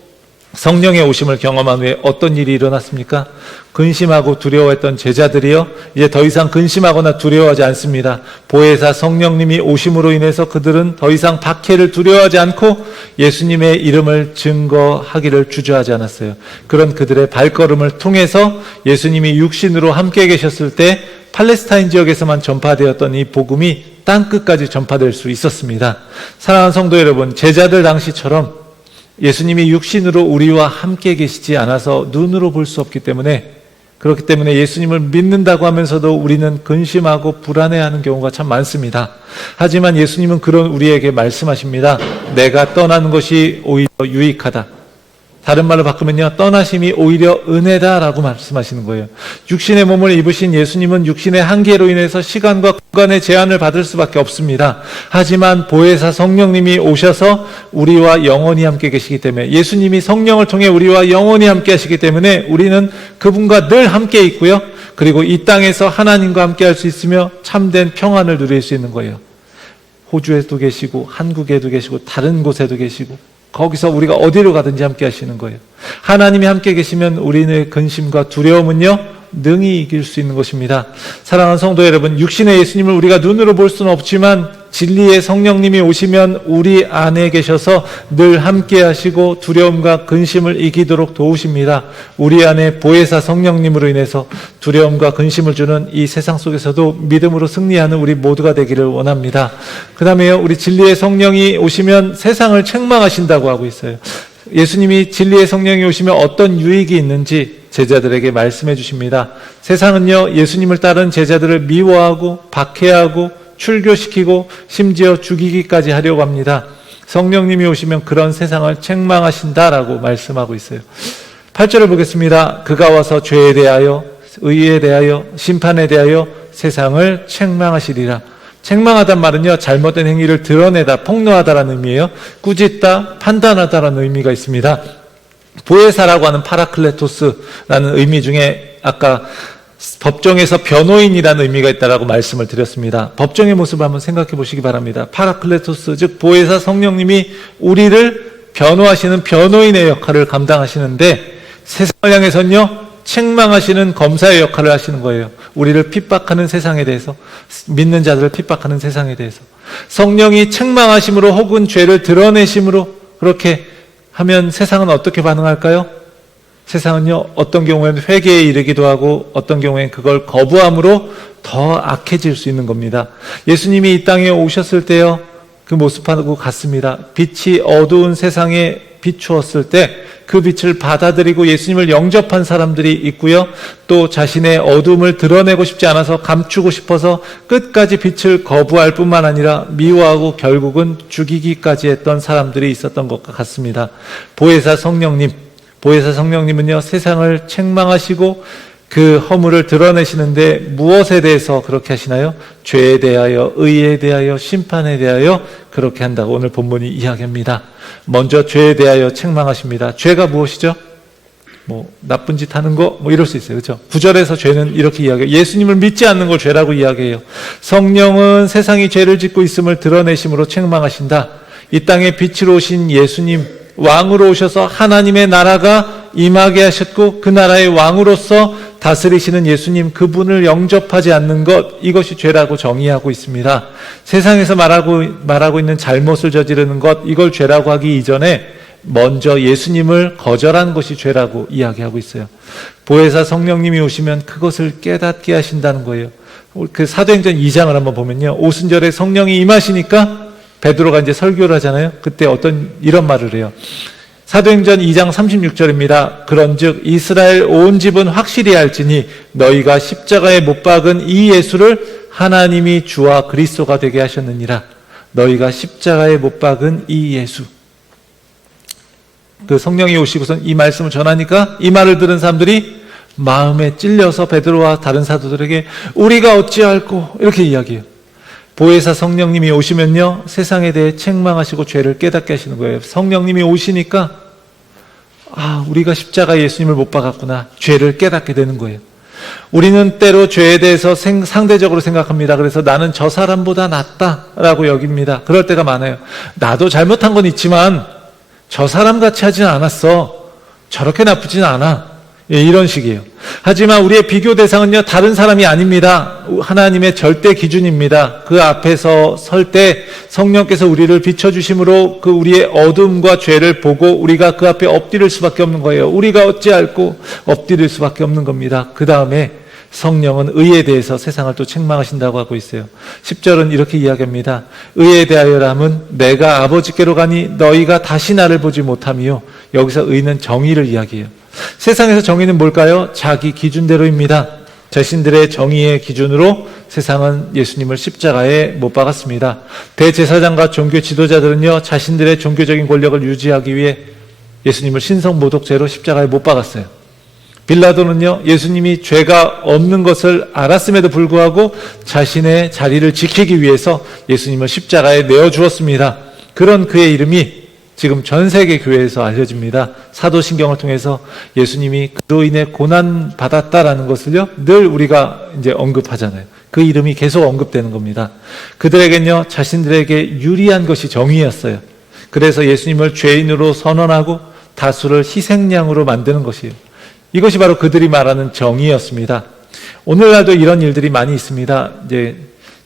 성령의 오심을 경험한 후에 어떤 일이 일어났습니까? 근심하고 두려워했던 제자들이요, 이제 더 이상 근심하거나 두려워하지 않습니다. 보혜사 성령님이 오심으로 인해서 그들은 더 이상 박해를 두려워하지 않고 예수님의 이름을 증거하기를 주저하지 않았어요. 그런 그들의 발걸음을 통해서 예수님이 육신으로 함께 계셨을 때 팔레스타인 지역에서만 전파되었던 이 복음이 땅끝까지 전파될 수 있었습니다. 사랑하는 성도 여러분, 제자들 당시처럼 예수님이 육신으로 우리와 함께 계시지 않아서 눈으로 볼 수 없기 때문에, 그렇기 때문에 예수님을 믿는다고 하면서도 우리는 근심하고 불안해하는 경우가 참 많습니다. 하지만 예수님은 그런 우리에게 말씀하십니다. 내가 떠나는 것이 오히려 유익하다. 다른 말로 바꾸면요, 떠나심이 오히려 은혜다라고 말씀하시는 거예요. 육신의 몸을 입으신 예수님은 육신의 한계로 인해서 시간과 공간의 제한을 받을 수밖에 없습니다. 하지만 보혜사 성령님이 오셔서 우리와 영원히 함께 계시기 때문에, 예수님이 성령을 통해 우리와 영원히 함께 하시기 때문에 우리는 그분과 늘 함께 있고요, 그리고 이 땅에서 하나님과 함께 할 수 있으며 참된 평안을 누릴 수 있는 거예요. 호주에도 계시고 한국에도 계시고 다른 곳에도 계시고, 거기서 우리가 어디로 가든지 함께 하시는 거예요. 하나님이 함께 계시면 우리의 근심과 두려움은요, 능히 이길 수 있는 것입니다. 사랑하는 성도 여러분, 육신의 예수님을 우리가 눈으로 볼 수는 없지만 진리의 성령님이 오시면 우리 안에 계셔서 늘 함께 하시고 두려움과 근심을 이기도록 도우십니다. 우리 안에 보혜사 성령님으로 인해서 두려움과 근심을 주는 이 세상 속에서도 믿음으로 승리하는 우리 모두가 되기를 원합니다. 그 다음에요, 우리 진리의 성령이 오시면 세상을 책망하신다고 하고 있어요. 예수님이 진리의 성령이 오시면 어떤 유익이 있는지 제자들에게 말씀해 주십니다. 세상은요, 예수님을 따른 제자들을 미워하고 박해하고 출교시키고 심지어 죽이기까지 하려고 합니다. 성령님이 오시면 그런 세상을 책망하신다라고 말씀하고 있어요. 8절을 보겠습니다. 그가 와서 죄에 대하여, 의에 대하여, 심판에 대하여 세상을 책망하시리라. 책망하단 말은요, 잘못된 행위를 드러내다, 폭로하다라는 의미예요. 꾸짖다, 판단하다라는 의미가 있습니다. 보혜사라고 하는 파라클레토스라는 의미 중에 아까 법정에서 변호인이라는 의미가 있다라고 말씀을 드렸습니다. 법정의 모습을 한번 생각해 보시기 바랍니다. 파라클레토스, 즉 보혜사 성령님이 우리를 변호하시는 변호인의 역할을 감당하시는데, 세상을 향해서는요, 책망하시는 검사의 역할을 하시는 거예요. 우리를 핍박하는 세상에 대해서, 믿는 자들을 핍박하는 세상에 대해서 성령이 책망하심으로 혹은 죄를 드러내심으로 그렇게 하면 세상은 어떻게 반응할까요? 세상은요, 어떤 경우에는 회개에 이르기도 하고 어떤 경우에는 그걸 거부함으로 더 악해질 수 있는 겁니다. 예수님이 이 땅에 오셨을 때요, 그 모습하고 같습니다. 빛이 어두운 세상에 비추었을 때 그 빛을 받아들이고 예수님을 영접한 사람들이 있고요. 또 자신의 어둠을 드러내고 싶지 않아서 감추고 싶어서 끝까지 빛을 거부할 뿐만 아니라 미워하고 결국은 죽이기까지 했던 사람들이 있었던 것 같습니다. 보혜사 성령님은요, 세상을 책망하시고 그 허물을 드러내시는데 무엇에 대해서 그렇게 하시나요? 죄에 대하여, 의에 대하여, 심판에 대하여 그렇게 한다고 오늘 본문이 이야기합니다. 먼저 죄에 대하여 책망하십니다. 죄가 무엇이죠? 나쁜 짓 하는 거, 이럴 수 있어요. 그렇죠? 9절에서 죄는 이렇게 이야기해요. 예수님을 믿지 않는 걸 죄라고 이야기해요. 성령은 세상이 죄를 짓고 있음을 드러내심으로 책망하신다. 이 땅에 빛으로 오신 예수님, 왕으로 오셔서 하나님의 나라가 임하게 하셨고 그 나라의 왕으로서 다스리시는 예수님, 그분을 영접하지 않는 것, 이것이 죄라고 정의하고 있습니다. 세상에서 말하고 있는 잘못을 저지르는 것, 이걸 죄라고 하기 이전에 먼저 예수님을 거절한 것이 죄라고 이야기하고 있어요. 보혜사 성령님이 오시면 그것을 깨닫게 하신다는 거예요. 그 사도행전 2장을 한번 보면요, 오순절에 성령이 임하시니까 베드로가 이제 설교를 하잖아요. 그때 이런 말을 해요. 사도행전 2장 36절입니다. 그런즉 이스라엘 온 집은 확실히 알지니 너희가 십자가에 못 박은 이 예수를 하나님이 주와 그리스도가 되게 하셨느니라. 너희가 십자가에 못 박은 이 예수. 그 성령이 오시고선 이 말씀을 전하니까 이 말을 들은 사람들이 마음에 찔려서 베드로와 다른 사도들에게 우리가 어찌할꼬 이렇게 이야기해요. 보혜사 성령님이 오시면요, 세상에 대해 책망하시고 죄를 깨닫게 하시는 거예요. 성령님이 오시니까 우리가 십자가에 예수님을 못 박았구나, 죄를 깨닫게 되는 거예요. 우리는 때로 죄에 대해서 상대적으로 생각합니다. 그래서 나는 저 사람보다 낫다라고 여깁니다. 그럴 때가 많아요. 나도 잘못한 건 있지만 저 사람같이 하지는 않았어, 저렇게 나쁘진 않아, 이런 식이에요. 하지만 우리의 비교 대상은요, 다른 사람이 아닙니다. 하나님의 절대 기준입니다. 그 앞에서 설 때 성령께서 우리를 비춰주심으로 그 우리의 어둠과 죄를 보고 우리가 그 앞에 엎드릴 수밖에 없는 거예요. 우리가 어찌할꼬 엎드릴 수밖에 없는 겁니다. 그 다음에 성령은 의에 대해서 세상을 또 책망하신다고 하고 있어요. 10절은 이렇게 이야기합니다. 의에 대하여라면 내가 아버지께로 가니 너희가 다시 나를 보지 못하며, 여기서 의는 정의를 이야기해요. 세상에서 정의는 뭘까요? 자기 기준대로입니다. 자신들의 정의의 기준으로 세상은 예수님을 십자가에 못 박았습니다. 대제사장과 종교 지도자들은요, 자신들의 종교적인 권력을 유지하기 위해 예수님을 신성모독죄로 십자가에 못 박았어요. 빌라도는요, 예수님이 죄가 없는 것을 알았음에도 불구하고 자신의 자리를 지키기 위해서 예수님을 십자가에 내어주었습니다. 그런 그의 이름이 지금 전 세계 교회에서 알려집니다. 사도신경을 통해서 예수님이 그로 인해 고난 받았다라는 것을요, 늘 우리가 이제 언급하잖아요. 그 이름이 계속 언급되는 겁니다. 그들에겐요, 자신들에게 유리한 것이 정의였어요. 그래서 예수님을 죄인으로 선언하고 다수를 희생양으로 만드는 것이에요. 이것이 바로 그들이 말하는 정의였습니다. 오늘날도 이런 일들이 많이 있습니다. 이제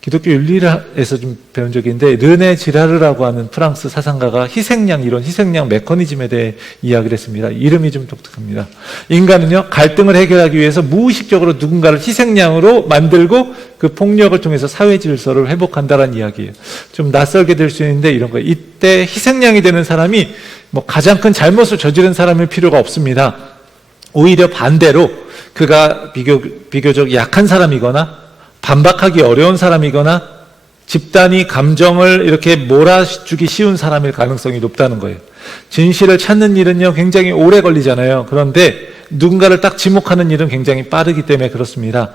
기독교 윤리에서 좀 배운 적이 있는데, 르네 지라르라고 하는 프랑스 사상가가 희생양 이론, 희생양 메커니즘에 대해 이야기를 했습니다. 이름이 좀 독특합니다. 인간은요, 갈등을 해결하기 위해서 무의식적으로 누군가를 희생양으로 만들고 그 폭력을 통해서 사회 질서를 회복한다는 이야기예요. 좀 낯설게 될 수 있는데 이런 거예요. 이때 희생양이 되는 사람이 가장 큰 잘못을 저지른 사람일 필요가 없습니다. 오히려 반대로 그가 비교적 약한 사람이거나 반박하기 어려운 사람이거나 집단이 감정을 이렇게 몰아주기 쉬운 사람일 가능성이 높다는 거예요. 진실을 찾는 일은요, 굉장히 오래 걸리잖아요. 그런데 누군가를 딱 지목하는 일은 굉장히 빠르기 때문에 그렇습니다.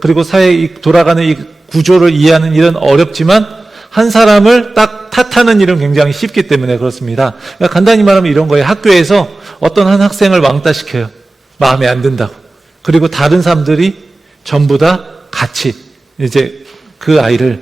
그리고 사회에 돌아가는 이 구조를 이해하는 일은 어렵지만 한 사람을 딱 탓하는 일은 굉장히 쉽기 때문에 그렇습니다. 그러니까 간단히 말하면 이런 거예요. 학교에서 어떤 한 학생을 왕따시켜요. 마음에 안 든다고. 그리고 다른 사람들이 전부 다 같이 이제 그 아이를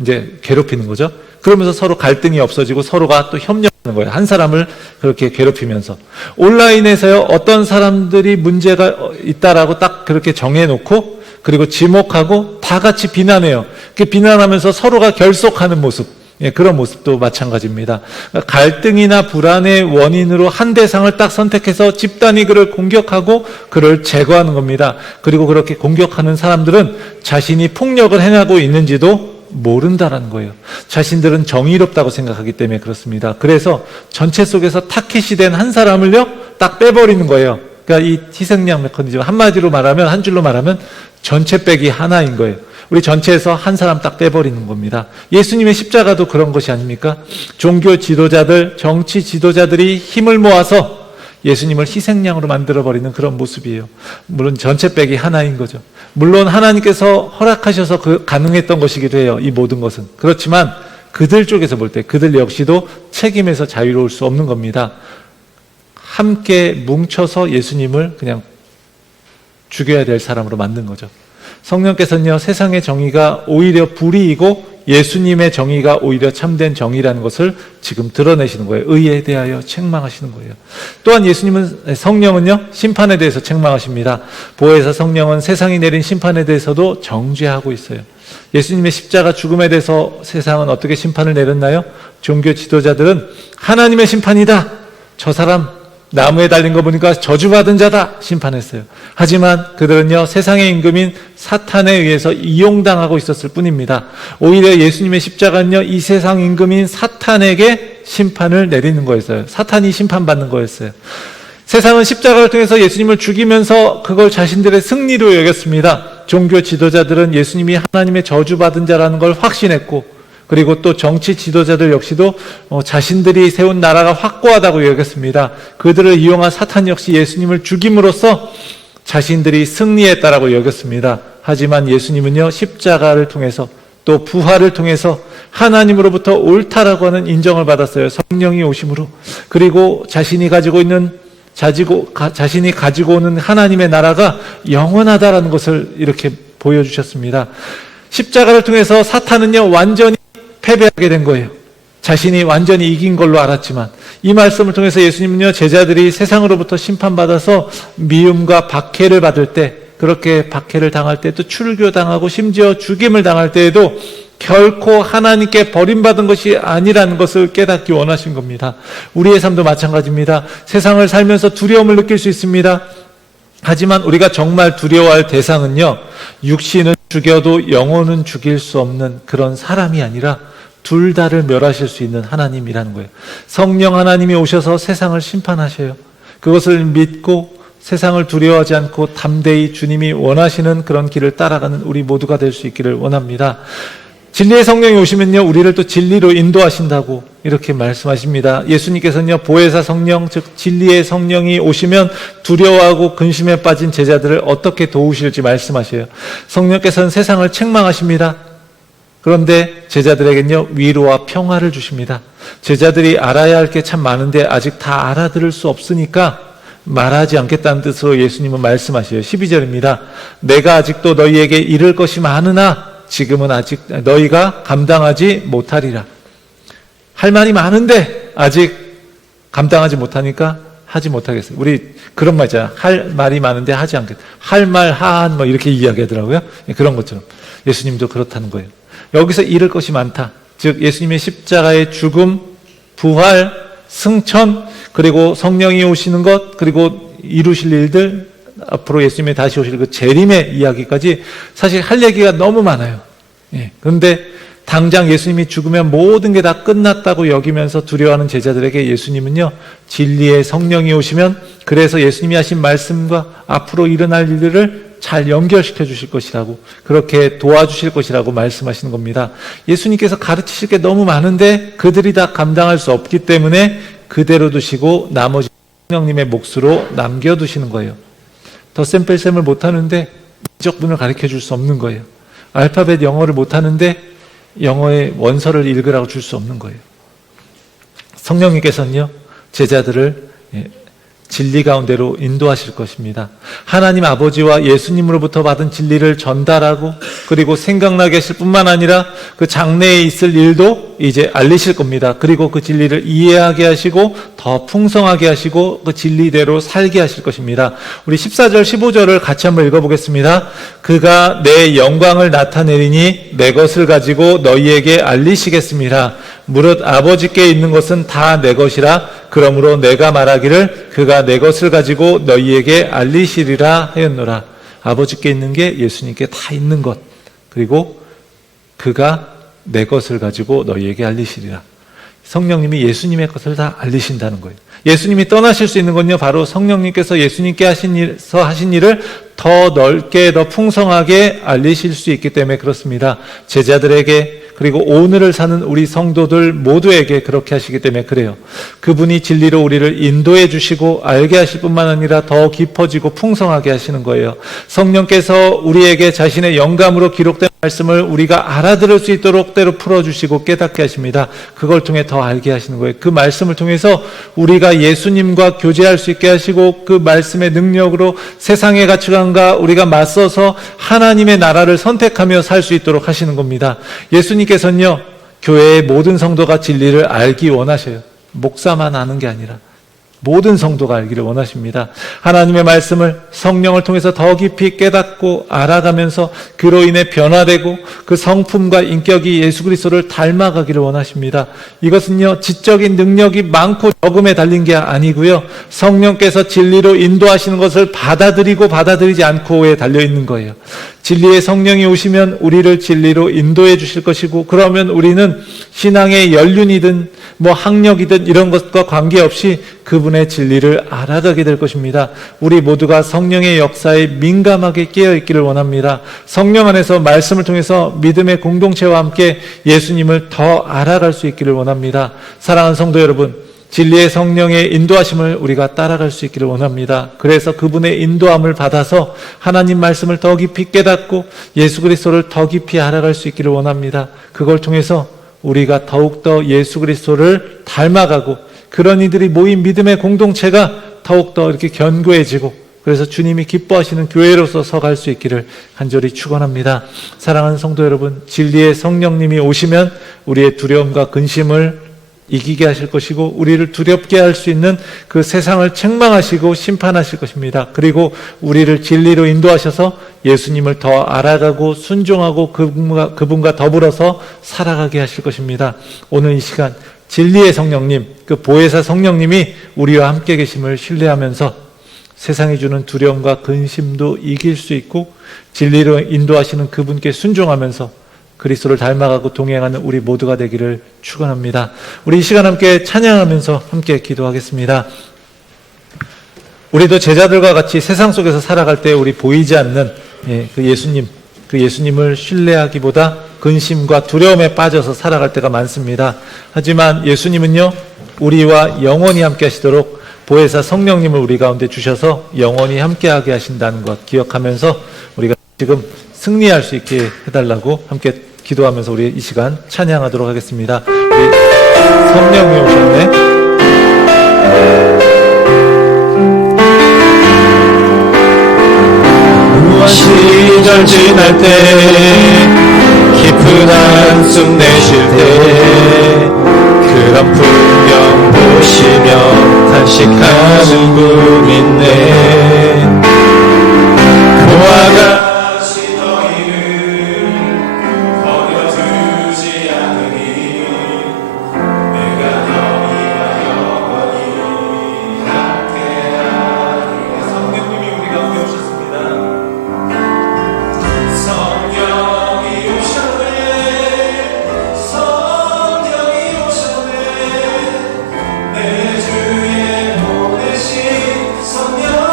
이제 괴롭히는 거죠. 그러면서 서로 갈등이 없어지고 서로가 또 협력하는 거예요. 한 사람을 그렇게 괴롭히면서. 온라인에서요, 어떤 사람들이 문제가 있다라고 딱 그렇게 정해놓고 그리고 지목하고 다 같이 비난해요. 그 비난하면서 서로가 결속하는 모습. 그런 모습도 마찬가지입니다. 갈등이나 불안의 원인으로 한 대상을 딱 선택해서 집단이 그를 공격하고 그를 제거하는 겁니다. 그리고 그렇게 공격하는 사람들은 자신이 폭력을 행하고 있는지도 모른다라는 거예요. 자신들은 정의롭다고 생각하기 때문에 그렇습니다. 그래서 전체 속에서 타깃이 된 한 사람을요, 딱 빼버리는 거예요. 그러니까 이 희생양 메커니즘 한마디로 말하면, 한 줄로 말하면 전체 빼기 하나인 거예요. 우리 전체에서 한 사람 딱 빼버리는 겁니다. 예수님의 십자가도 그런 것이 아닙니까? 종교 지도자들, 정치 지도자들이 힘을 모아서 예수님을 희생양으로 만들어버리는 그런 모습이에요. 물론 전체 빼기 하나인 거죠. 물론 하나님께서 허락하셔서 가능했던 것이기도 해요. 이 모든 것은. 그렇지만 그들 쪽에서 볼 때 그들 역시도 책임에서 자유로울 수 없는 겁니다. 함께 뭉쳐서 예수님을 그냥 죽여야 될 사람으로 만든 거죠. 성령께서는요, 세상의 정의가 오히려 불의이고 예수님의 정의가 오히려 참된 정의라는 것을 지금 드러내시는 거예요. 의에 대하여 책망하시는 거예요. 또한 성령은요, 심판에 대해서 책망하십니다. 보혜사 성령은 세상이 내린 심판에 대해서도 정죄하고 있어요. 예수님의 십자가 죽음에 대해서 세상은 어떻게 심판을 내렸나요? 종교 지도자들은 하나님의 심판이다. 저 사람 나무에 달린 거 보니까 저주받은 자다 심판했어요. 하지만 그들은요, 세상의 임금인 사탄에 의해서 이용당하고 있었을 뿐입니다. 오히려 예수님의 십자가는요, 이 세상 임금인 사탄에게 심판을 내리는 거였어요. 사탄이 심판받는 거였어요. 세상은 십자가를 통해서 예수님을 죽이면서 그걸 자신들의 승리로 여겼습니다. 종교 지도자들은 예수님이 하나님의 저주받은 자라는 걸 확신했고, 그리고 또 정치 지도자들 역시도 자신들이 세운 나라가 확고하다고 여겼습니다. 그들을 이용한 사탄 역시 예수님을 죽임으로써 자신들이 승리했다라고 여겼습니다. 하지만 예수님은요, 십자가를 통해서 또 부활을 통해서 하나님으로부터 옳다라고 하는 인정을 받았어요. 성령이 오심으로. 그리고 자신이 가지고 오는 하나님의 나라가 영원하다라는 것을 이렇게 보여주셨습니다. 십자가를 통해서 사탄은요, 완전히 패배하게 된 거예요. 자신이 완전히 이긴 걸로 알았지만, 이 말씀을 통해서 예수님은요, 제자들이 세상으로부터 심판받아서 미움과 박해를 받을 때, 그렇게 박해를 당할 때, 또 출교당하고 심지어 죽임을 당할 때에도 결코 하나님께 버림받은 것이 아니라는 것을 깨닫기 원하신 겁니다. 우리의 삶도 마찬가지입니다. 세상을 살면서 두려움을 느낄 수 있습니다. 하지만 우리가 정말 두려워할 대상은요, 육신은 죽여도 영혼은 죽일 수 없는 그런 사람이 아니라 둘 다를 멸하실 수 있는 하나님이라는 거예요. 성령 하나님이 오셔서 세상을 심판하셔요. 그것을 믿고 세상을 두려워하지 않고 담대히 주님이 원하시는 그런 길을 따라가는 우리 모두가 될 수 있기를 원합니다. 진리의 성령이 오시면요, 우리를 또 진리로 인도하신다고 이렇게 말씀하십니다. 예수님께서는요, 보혜사 성령, 즉 진리의 성령이 오시면 두려워하고 근심에 빠진 제자들을 어떻게 도우실지 말씀하셔요. 성령께서는 세상을 책망하십니다. 그런데 제자들에게는요, 위로와 평화를 주십니다. 제자들이 알아야 할 게 참 많은데 아직 다 알아들을 수 없으니까 말하지 않겠다는 뜻으로 예수님은 말씀하셔요. 12절입니다. 내가 아직도 너희에게 이를 것이 많으나 지금은 아직 너희가 감당하지 못하리라. 할 말이 많은데 아직 감당하지 못하니까 하지 못하겠어요. 우리 그런 말 있잖아요. 할 말이 많은데 하지 않겠다. 할 말 하한 뭐 이렇게 이야기하더라고요. 그런 것처럼 예수님도 그렇다는 거예요. 여기서 이를 것이 많다. 즉 예수님의 십자가의 죽음, 부활, 승천, 그리고 성령이 오시는 것, 그리고 이루실 일들, 앞으로 예수님이 다시 오실 그 재림의 이야기까지 사실 할 얘기가 너무 많아요. 그런데 당장 예수님이 죽으면 모든 게 다 끝났다고 여기면서 두려워하는 제자들에게 예수님은요, 진리의 성령이 오시면 그래서 예수님이 하신 말씀과 앞으로 일어날 일들을 잘 연결시켜 주실 것이라고, 그렇게 도와주실 것이라고 말씀하시는 겁니다. 예수님께서 가르치실 게 너무 많은데 그들이 다 감당할 수 없기 때문에 그대로 두시고 나머지 성령님의 몫으로 남겨두시는 거예요. 덧셈 뺄셈을 못하는데 이적분을 가르쳐 줄 수 없는 거예요. 알파벳 영어를 못하는데 영어의 원서를 읽으라고 줄 수 없는 거예요. 성령님께서는요, 제자들을 진리 가운데로 인도하실 것입니다. 하나님 아버지와 예수님으로부터 받은 진리를 전달하고, 그리고 생각나게 하실 뿐만 아니라 그 장래에 있을 일도 이제 알리실 겁니다. 그리고 그 진리를 이해하게 하시고 더 풍성하게 하시고 그 진리대로 살게 하실 것입니다. 우리 14절 15절을 같이 한번 읽어보겠습니다. 그가 내 영광을 나타내리니 내 것을 가지고 너희에게 알리시겠습니다. 무릇 아버지께 있는 것은 다 내 것이라. 그러므로 내가 말하기를 그가 내 것을 가지고 너희에게 알리시리라 하였노라. 아버지께 있는 게 예수님께 다 있는 것, 그리고 그가 내 것을 가지고 너희에게 알리시리라. 성령님이 예수님의 것을 다 알리신다는 거예요. 예수님이 떠나실 수 있는 건요, 바로 성령님께서 예수님께 하신 일을 더 넓게, 더 풍성하게 알리실 수 있기 때문에 그렇습니다. 제자들에게, 그리고 오늘을 사는 우리 성도들 모두에게 그렇게 하시기 때문에 그래요. 그분이 진리로 우리를 인도해 주시고 알게 하실 뿐만 아니라 더 깊어지고 풍성하게 하시는 거예요. 성령께서 우리에게 자신의 영감으로 기록된 말씀을 우리가 알아들을 수 있도록 때로 풀어주시고 깨닫게 하십니다. 그걸 통해 더 알게 하시는 거예요. 그 말씀을 통해서 우리가 예수님과 교제할 수 있게 하시고 그 말씀의 능력으로 세상의 가치관과 우리가 맞서서 하나님의 나라를 선택하며 살 수 있도록 하시는 겁니다. 예수님께서는요, 교회의 모든 성도가 진리를 알기 원하셔요. 목사만 아는 게 아니라 모든 성도가 알기를 원하십니다. 하나님의 말씀을 성령을 통해서 더 깊이 깨닫고 알아가면서 그로 인해 변화되고 그 성품과 인격이 예수 그리스도를 닮아가기를 원하십니다. 이것은요, 지적인 능력이 많고 적음에 달린 게 아니고요, 성령께서 진리로 인도하시는 것을 받아들이고 받아들이지 않고에 달려있는 거예요. 진리의 성령이 오시면 우리를 진리로 인도해 주실 것이고, 그러면 우리는 신앙의 연륜이든 학력이든 이런 것과 관계없이 그분의 진리를 알아가게 될 것입니다. 우리 모두가 성령의 역사에 민감하게 깨어있기를 원합니다. 성령 안에서 말씀을 통해서 믿음의 공동체와 함께 예수님을 더 알아갈 수 있기를 원합니다. 사랑하는 성도 여러분, 진리의 성령의 인도하심을 우리가 따라갈 수 있기를 원합니다. 그래서 그분의 인도함을 받아서 하나님 말씀을 더 깊이 깨닫고 예수 그리스도를 더 깊이 알아갈 수 있기를 원합니다. 그걸 통해서 우리가 더욱더 예수 그리스도를 닮아가고 그런 이들이 모인 믿음의 공동체가 더욱더 이렇게 견고해지고, 그래서 주님이 기뻐하시는 교회로서 서갈 수 있기를 간절히 축원합니다. 사랑하는 성도 여러분, 진리의 성령님이 오시면 우리의 두려움과 근심을 이기게 하실 것이고 우리를 두렵게 할 수 있는 그 세상을 책망하시고 심판하실 것입니다. 그리고 우리를 진리로 인도하셔서 예수님을 더 알아가고 순종하고 그분과 더불어서 살아가게 하실 것입니다. 오늘 이 시간 진리의 성령님, 그 보혜사 성령님이 우리와 함께 계심을 신뢰하면서 세상이 주는 두려움과 근심도 이길 수 있고 진리로 인도하시는 그분께 순종하면서 그리스도를 닮아가고 동행하는 우리 모두가 되기를 축원합니다. 우리 이 시간 함께 찬양하면서 함께 기도하겠습니다. 우리도 제자들과 같이 세상 속에서 살아갈 때 우리 보이지 않는 그 예수님을 신뢰하기보다 근심과 두려움에 빠져서 살아갈 때가 많습니다. 하지만 예수님은요, 우리와 영원히 함께 하시도록 보혜사 성령님을 우리 가운데 주셔서 영원히 함께하게 하신다는 것 기억하면서 우리가 지금 승리할 수 있게 해달라고 함께 기도하면서 우리 이 시간 찬양하도록 하겠습니다. 우리 성령이 오셨네. 무한 시절 지날 때 깊은 한숨 내쉴 때 그런 풍경 보시며 탄식하는 분 있네. 그와 같이 너희를 버려두지 않으니 내가 너희와 영원히 함께하리라. 성령님이 우리 가운데 오셨습니다. 성령이 오셨네. 성령이 오셨네. 내 주에 보내신 성령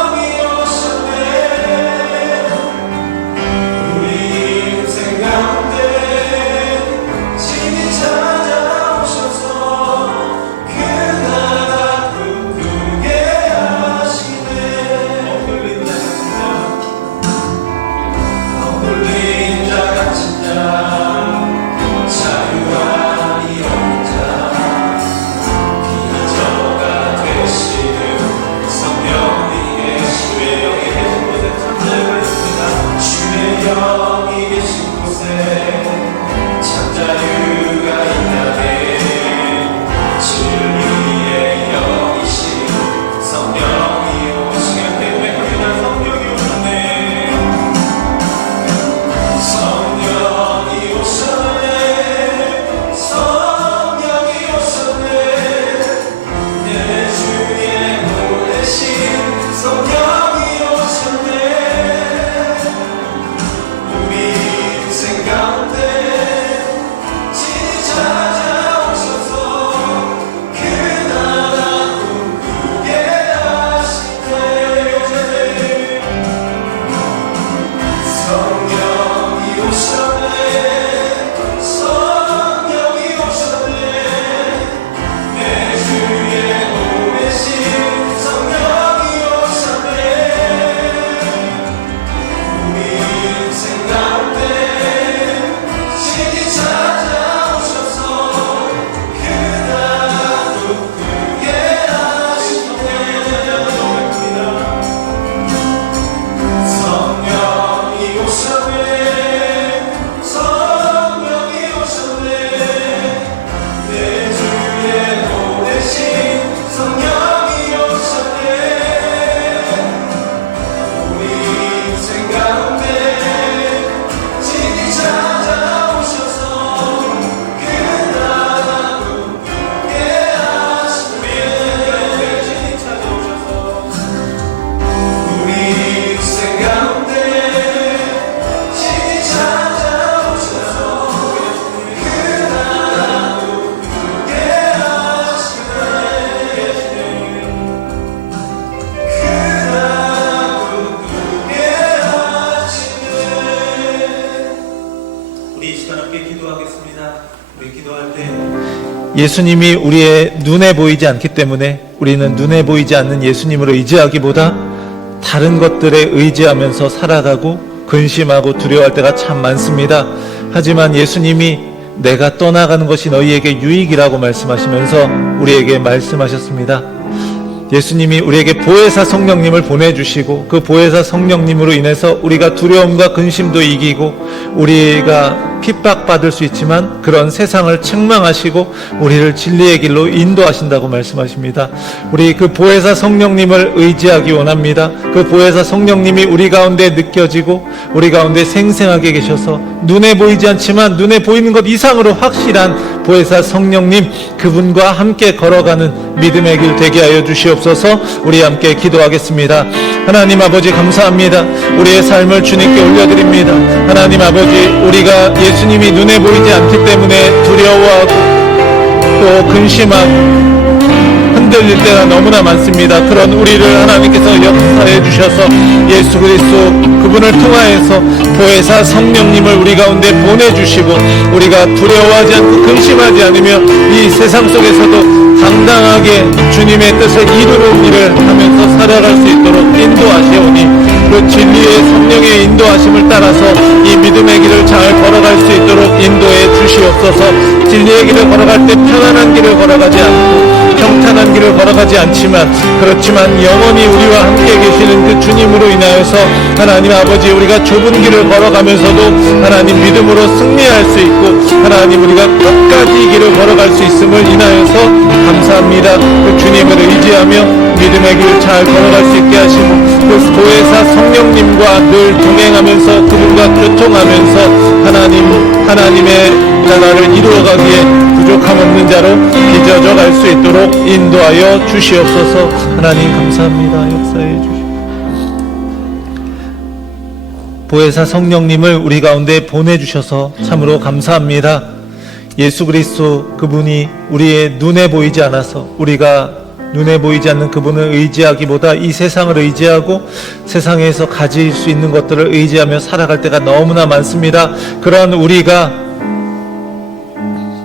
예수님이 우리의 눈에 보이지 않기 때문에 우리는 눈에 보이지 않는 예수님을 의지하기보다 다른 것들에 의지하면서 살아가고 근심하고 두려워할 때가 참 많습니다. 하지만 예수님이 내가 떠나가는 것이 너희에게 유익이라고 말씀하시면서 우리에게 말씀하셨습니다. 예수님이 우리에게 보혜사 성령님을 보내주시고 그 보혜사 성령님으로 인해서 우리가 두려움과 근심도 이기고 우리가 핍박받을 수 있지만 그런 세상을 책망하시고 우리를 진리의 길로 인도하신다고 말씀하십니다. 우리 그 보혜사 성령님을 의지하기 원합니다. 그 보혜사 성령님이 우리 가운데 느껴지고 우리 가운데 생생하게 계셔서 눈에 보이지 않지만 눈에 보이는 것 이상으로 확실한 보혜사 성령님, 그분과 함께 걸어가는 믿음의 길 되게 하여 주시옵소서. 우리 함께 기도하겠습니다. 하나님 아버지 감사합니다. 우리의 삶을 주님께 올려드립니다. 하나님 아버지, 우리가 예수님이 눈에 보이지 않기 때문에 두려워하고 또 근심하고 흔들릴 때가 너무나 많습니다. 그런 우리를 하나님께서 역사해 주셔서 예수 그리스도 그분을 통하여서 보혜사 성령님을 우리 가운데 보내주시고 우리가 두려워하지 않고 근심하지 않으며 이 세상 속에서도 당당하게 주님의 뜻을 이루는 일을 하면서 살아갈 수 있도록 인도하시오니 그 진리의 성령의 인도하심을 따라서 이 믿음의 길을 잘 걸어갈 수 있도록 인도해 주시옵소서. 진리의 길을 걸어갈 때 편안한 길을 걸어가지 않고 평탄한 길을 걸어가지 않지만 그렇지만 영원히 우리와 함께 계시는 그 주님으로 인하여서 하나님 아버지, 우리가 좁은 길을 걸어가면서도 하나님 믿음으로 승리할 수 있고 하나님 우리가 끝까지 이 길을 걸어갈 수 있음을 인하여서 감사합니다. 그 주님을 의지하며 믿음의 길을 잘 걸어갈 수 있게 하시고 그 보혜사 성령님과 늘 동행하면서 그분과 교통하면서 하나님의 나라를 이루어가기에 부족함 없는 자로 빚어져 갈 수 있도록 인도하여 주시옵소서. 하나님 감사합니다. 역사해 주시옵소서. 보혜사 성령님을 우리 가운데 보내주셔서 참으로 감사합니다. 예수 그리스도 그분이 우리의 눈에 보이지 않아서 우리가 눈에 보이지 않는 그분을 의지하기보다 이 세상을 의지하고 세상에서 가질 수 있는 것들을 의지하며 살아갈 때가 너무나 많습니다. 그런 우리가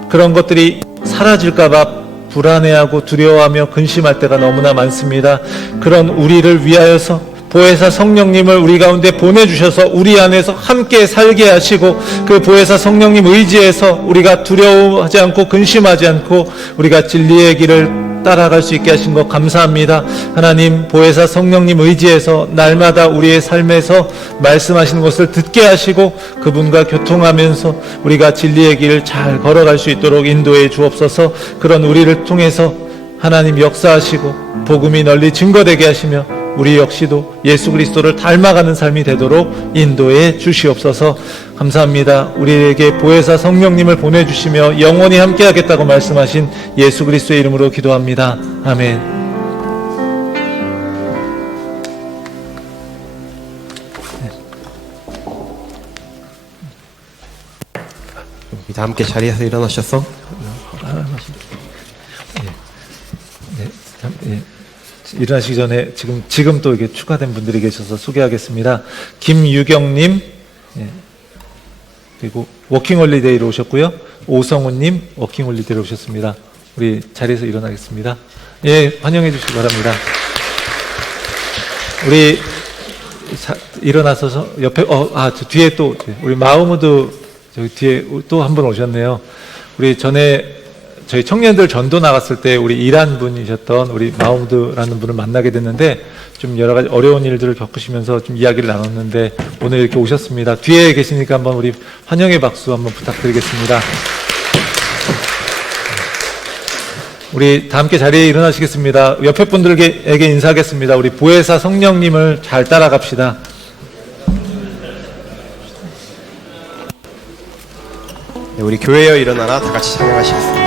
그런 것들이 사라질까봐 불안해하고 두려워하며 근심할 때가 너무나 많습니다. 그런 우리를 위하여서 보혜사 성령님을 우리 가운데 보내주셔서 우리 안에서 함께 살게 하시고 그 보혜사 성령님 의지해서 우리가 두려워하지 않고 근심하지 않고 우리가 진리의 길을 따라갈 수 있게 하신 것 감사합니다. 하나님, 보혜사 성령님 의지해서 날마다 우리의 삶에서 말씀하시는 것을 듣게 하시고 그분과 교통하면서 우리가 진리의 길을 잘 걸어갈 수 있도록 인도해 주옵소서. 그런 우리를 통해서 하나님 역사하시고 복음이 널리 증거되게 하시며 우리 역시도 예수 그리스도를 닮아가는 삶이 되도록 인도해 주시옵소서. 감사합니다. 우리에게 보혜사 성령님을 보내주시며 영원히 함께하겠다고 말씀하신 예수 그리스도의 이름으로 기도합니다. 아멘. 다 함께 자리에서 일어나셔서 일어나시기 전에 지금 또 이게 추가된 분들이 계셔서 소개하겠습니다. 김유경님, 그리고 워킹홀리데이로 오셨고요. 오성우님 워킹홀리데이로 오셨습니다. 우리 자리에서 일어나겠습니다. 예, 환영해 주시기 바랍니다. 우리 일어나서서 옆에 저 뒤에 또 우리 마우무드 저기 뒤에 또 한 분 오셨네요. 우리 전에 저희 청년들 전도 나갔을 때 우리 이란 분이셨던 우리 마우드라는 분을 만나게 됐는데 좀 여러 가지 어려운 일들을 겪으시면서 좀 이야기를 나눴는데 오늘 이렇게 오셨습니다. 뒤에 계시니까 한번 우리 환영의 박수 한번 부탁드리겠습니다. 우리 다 함께 자리에 일어나시겠습니다. 옆에 분들에게 인사하겠습니다. 우리 보혜사 성령님을 잘 따라갑시다. 네, 우리 교회여 일어나라 다 같이 찬양하시겠습니다.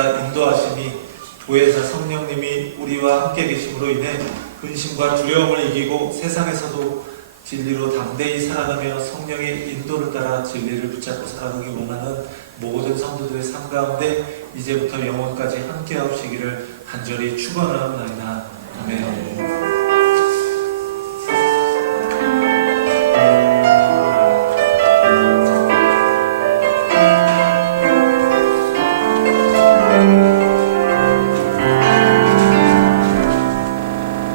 날마다 인도하심이 보혜사 성령님이 우리와 함께 계심으로 인해 근심과 두려움을 이기고 세상에서도 진리로 담대히 살아가며 성령의 인도를 따라 진리를 붙잡고 살아가기 원하는 모든 성도들의 삶 가운데 이제부터 영원까지 함께 하시기를 간절히 축원하옵나이다. 아멘.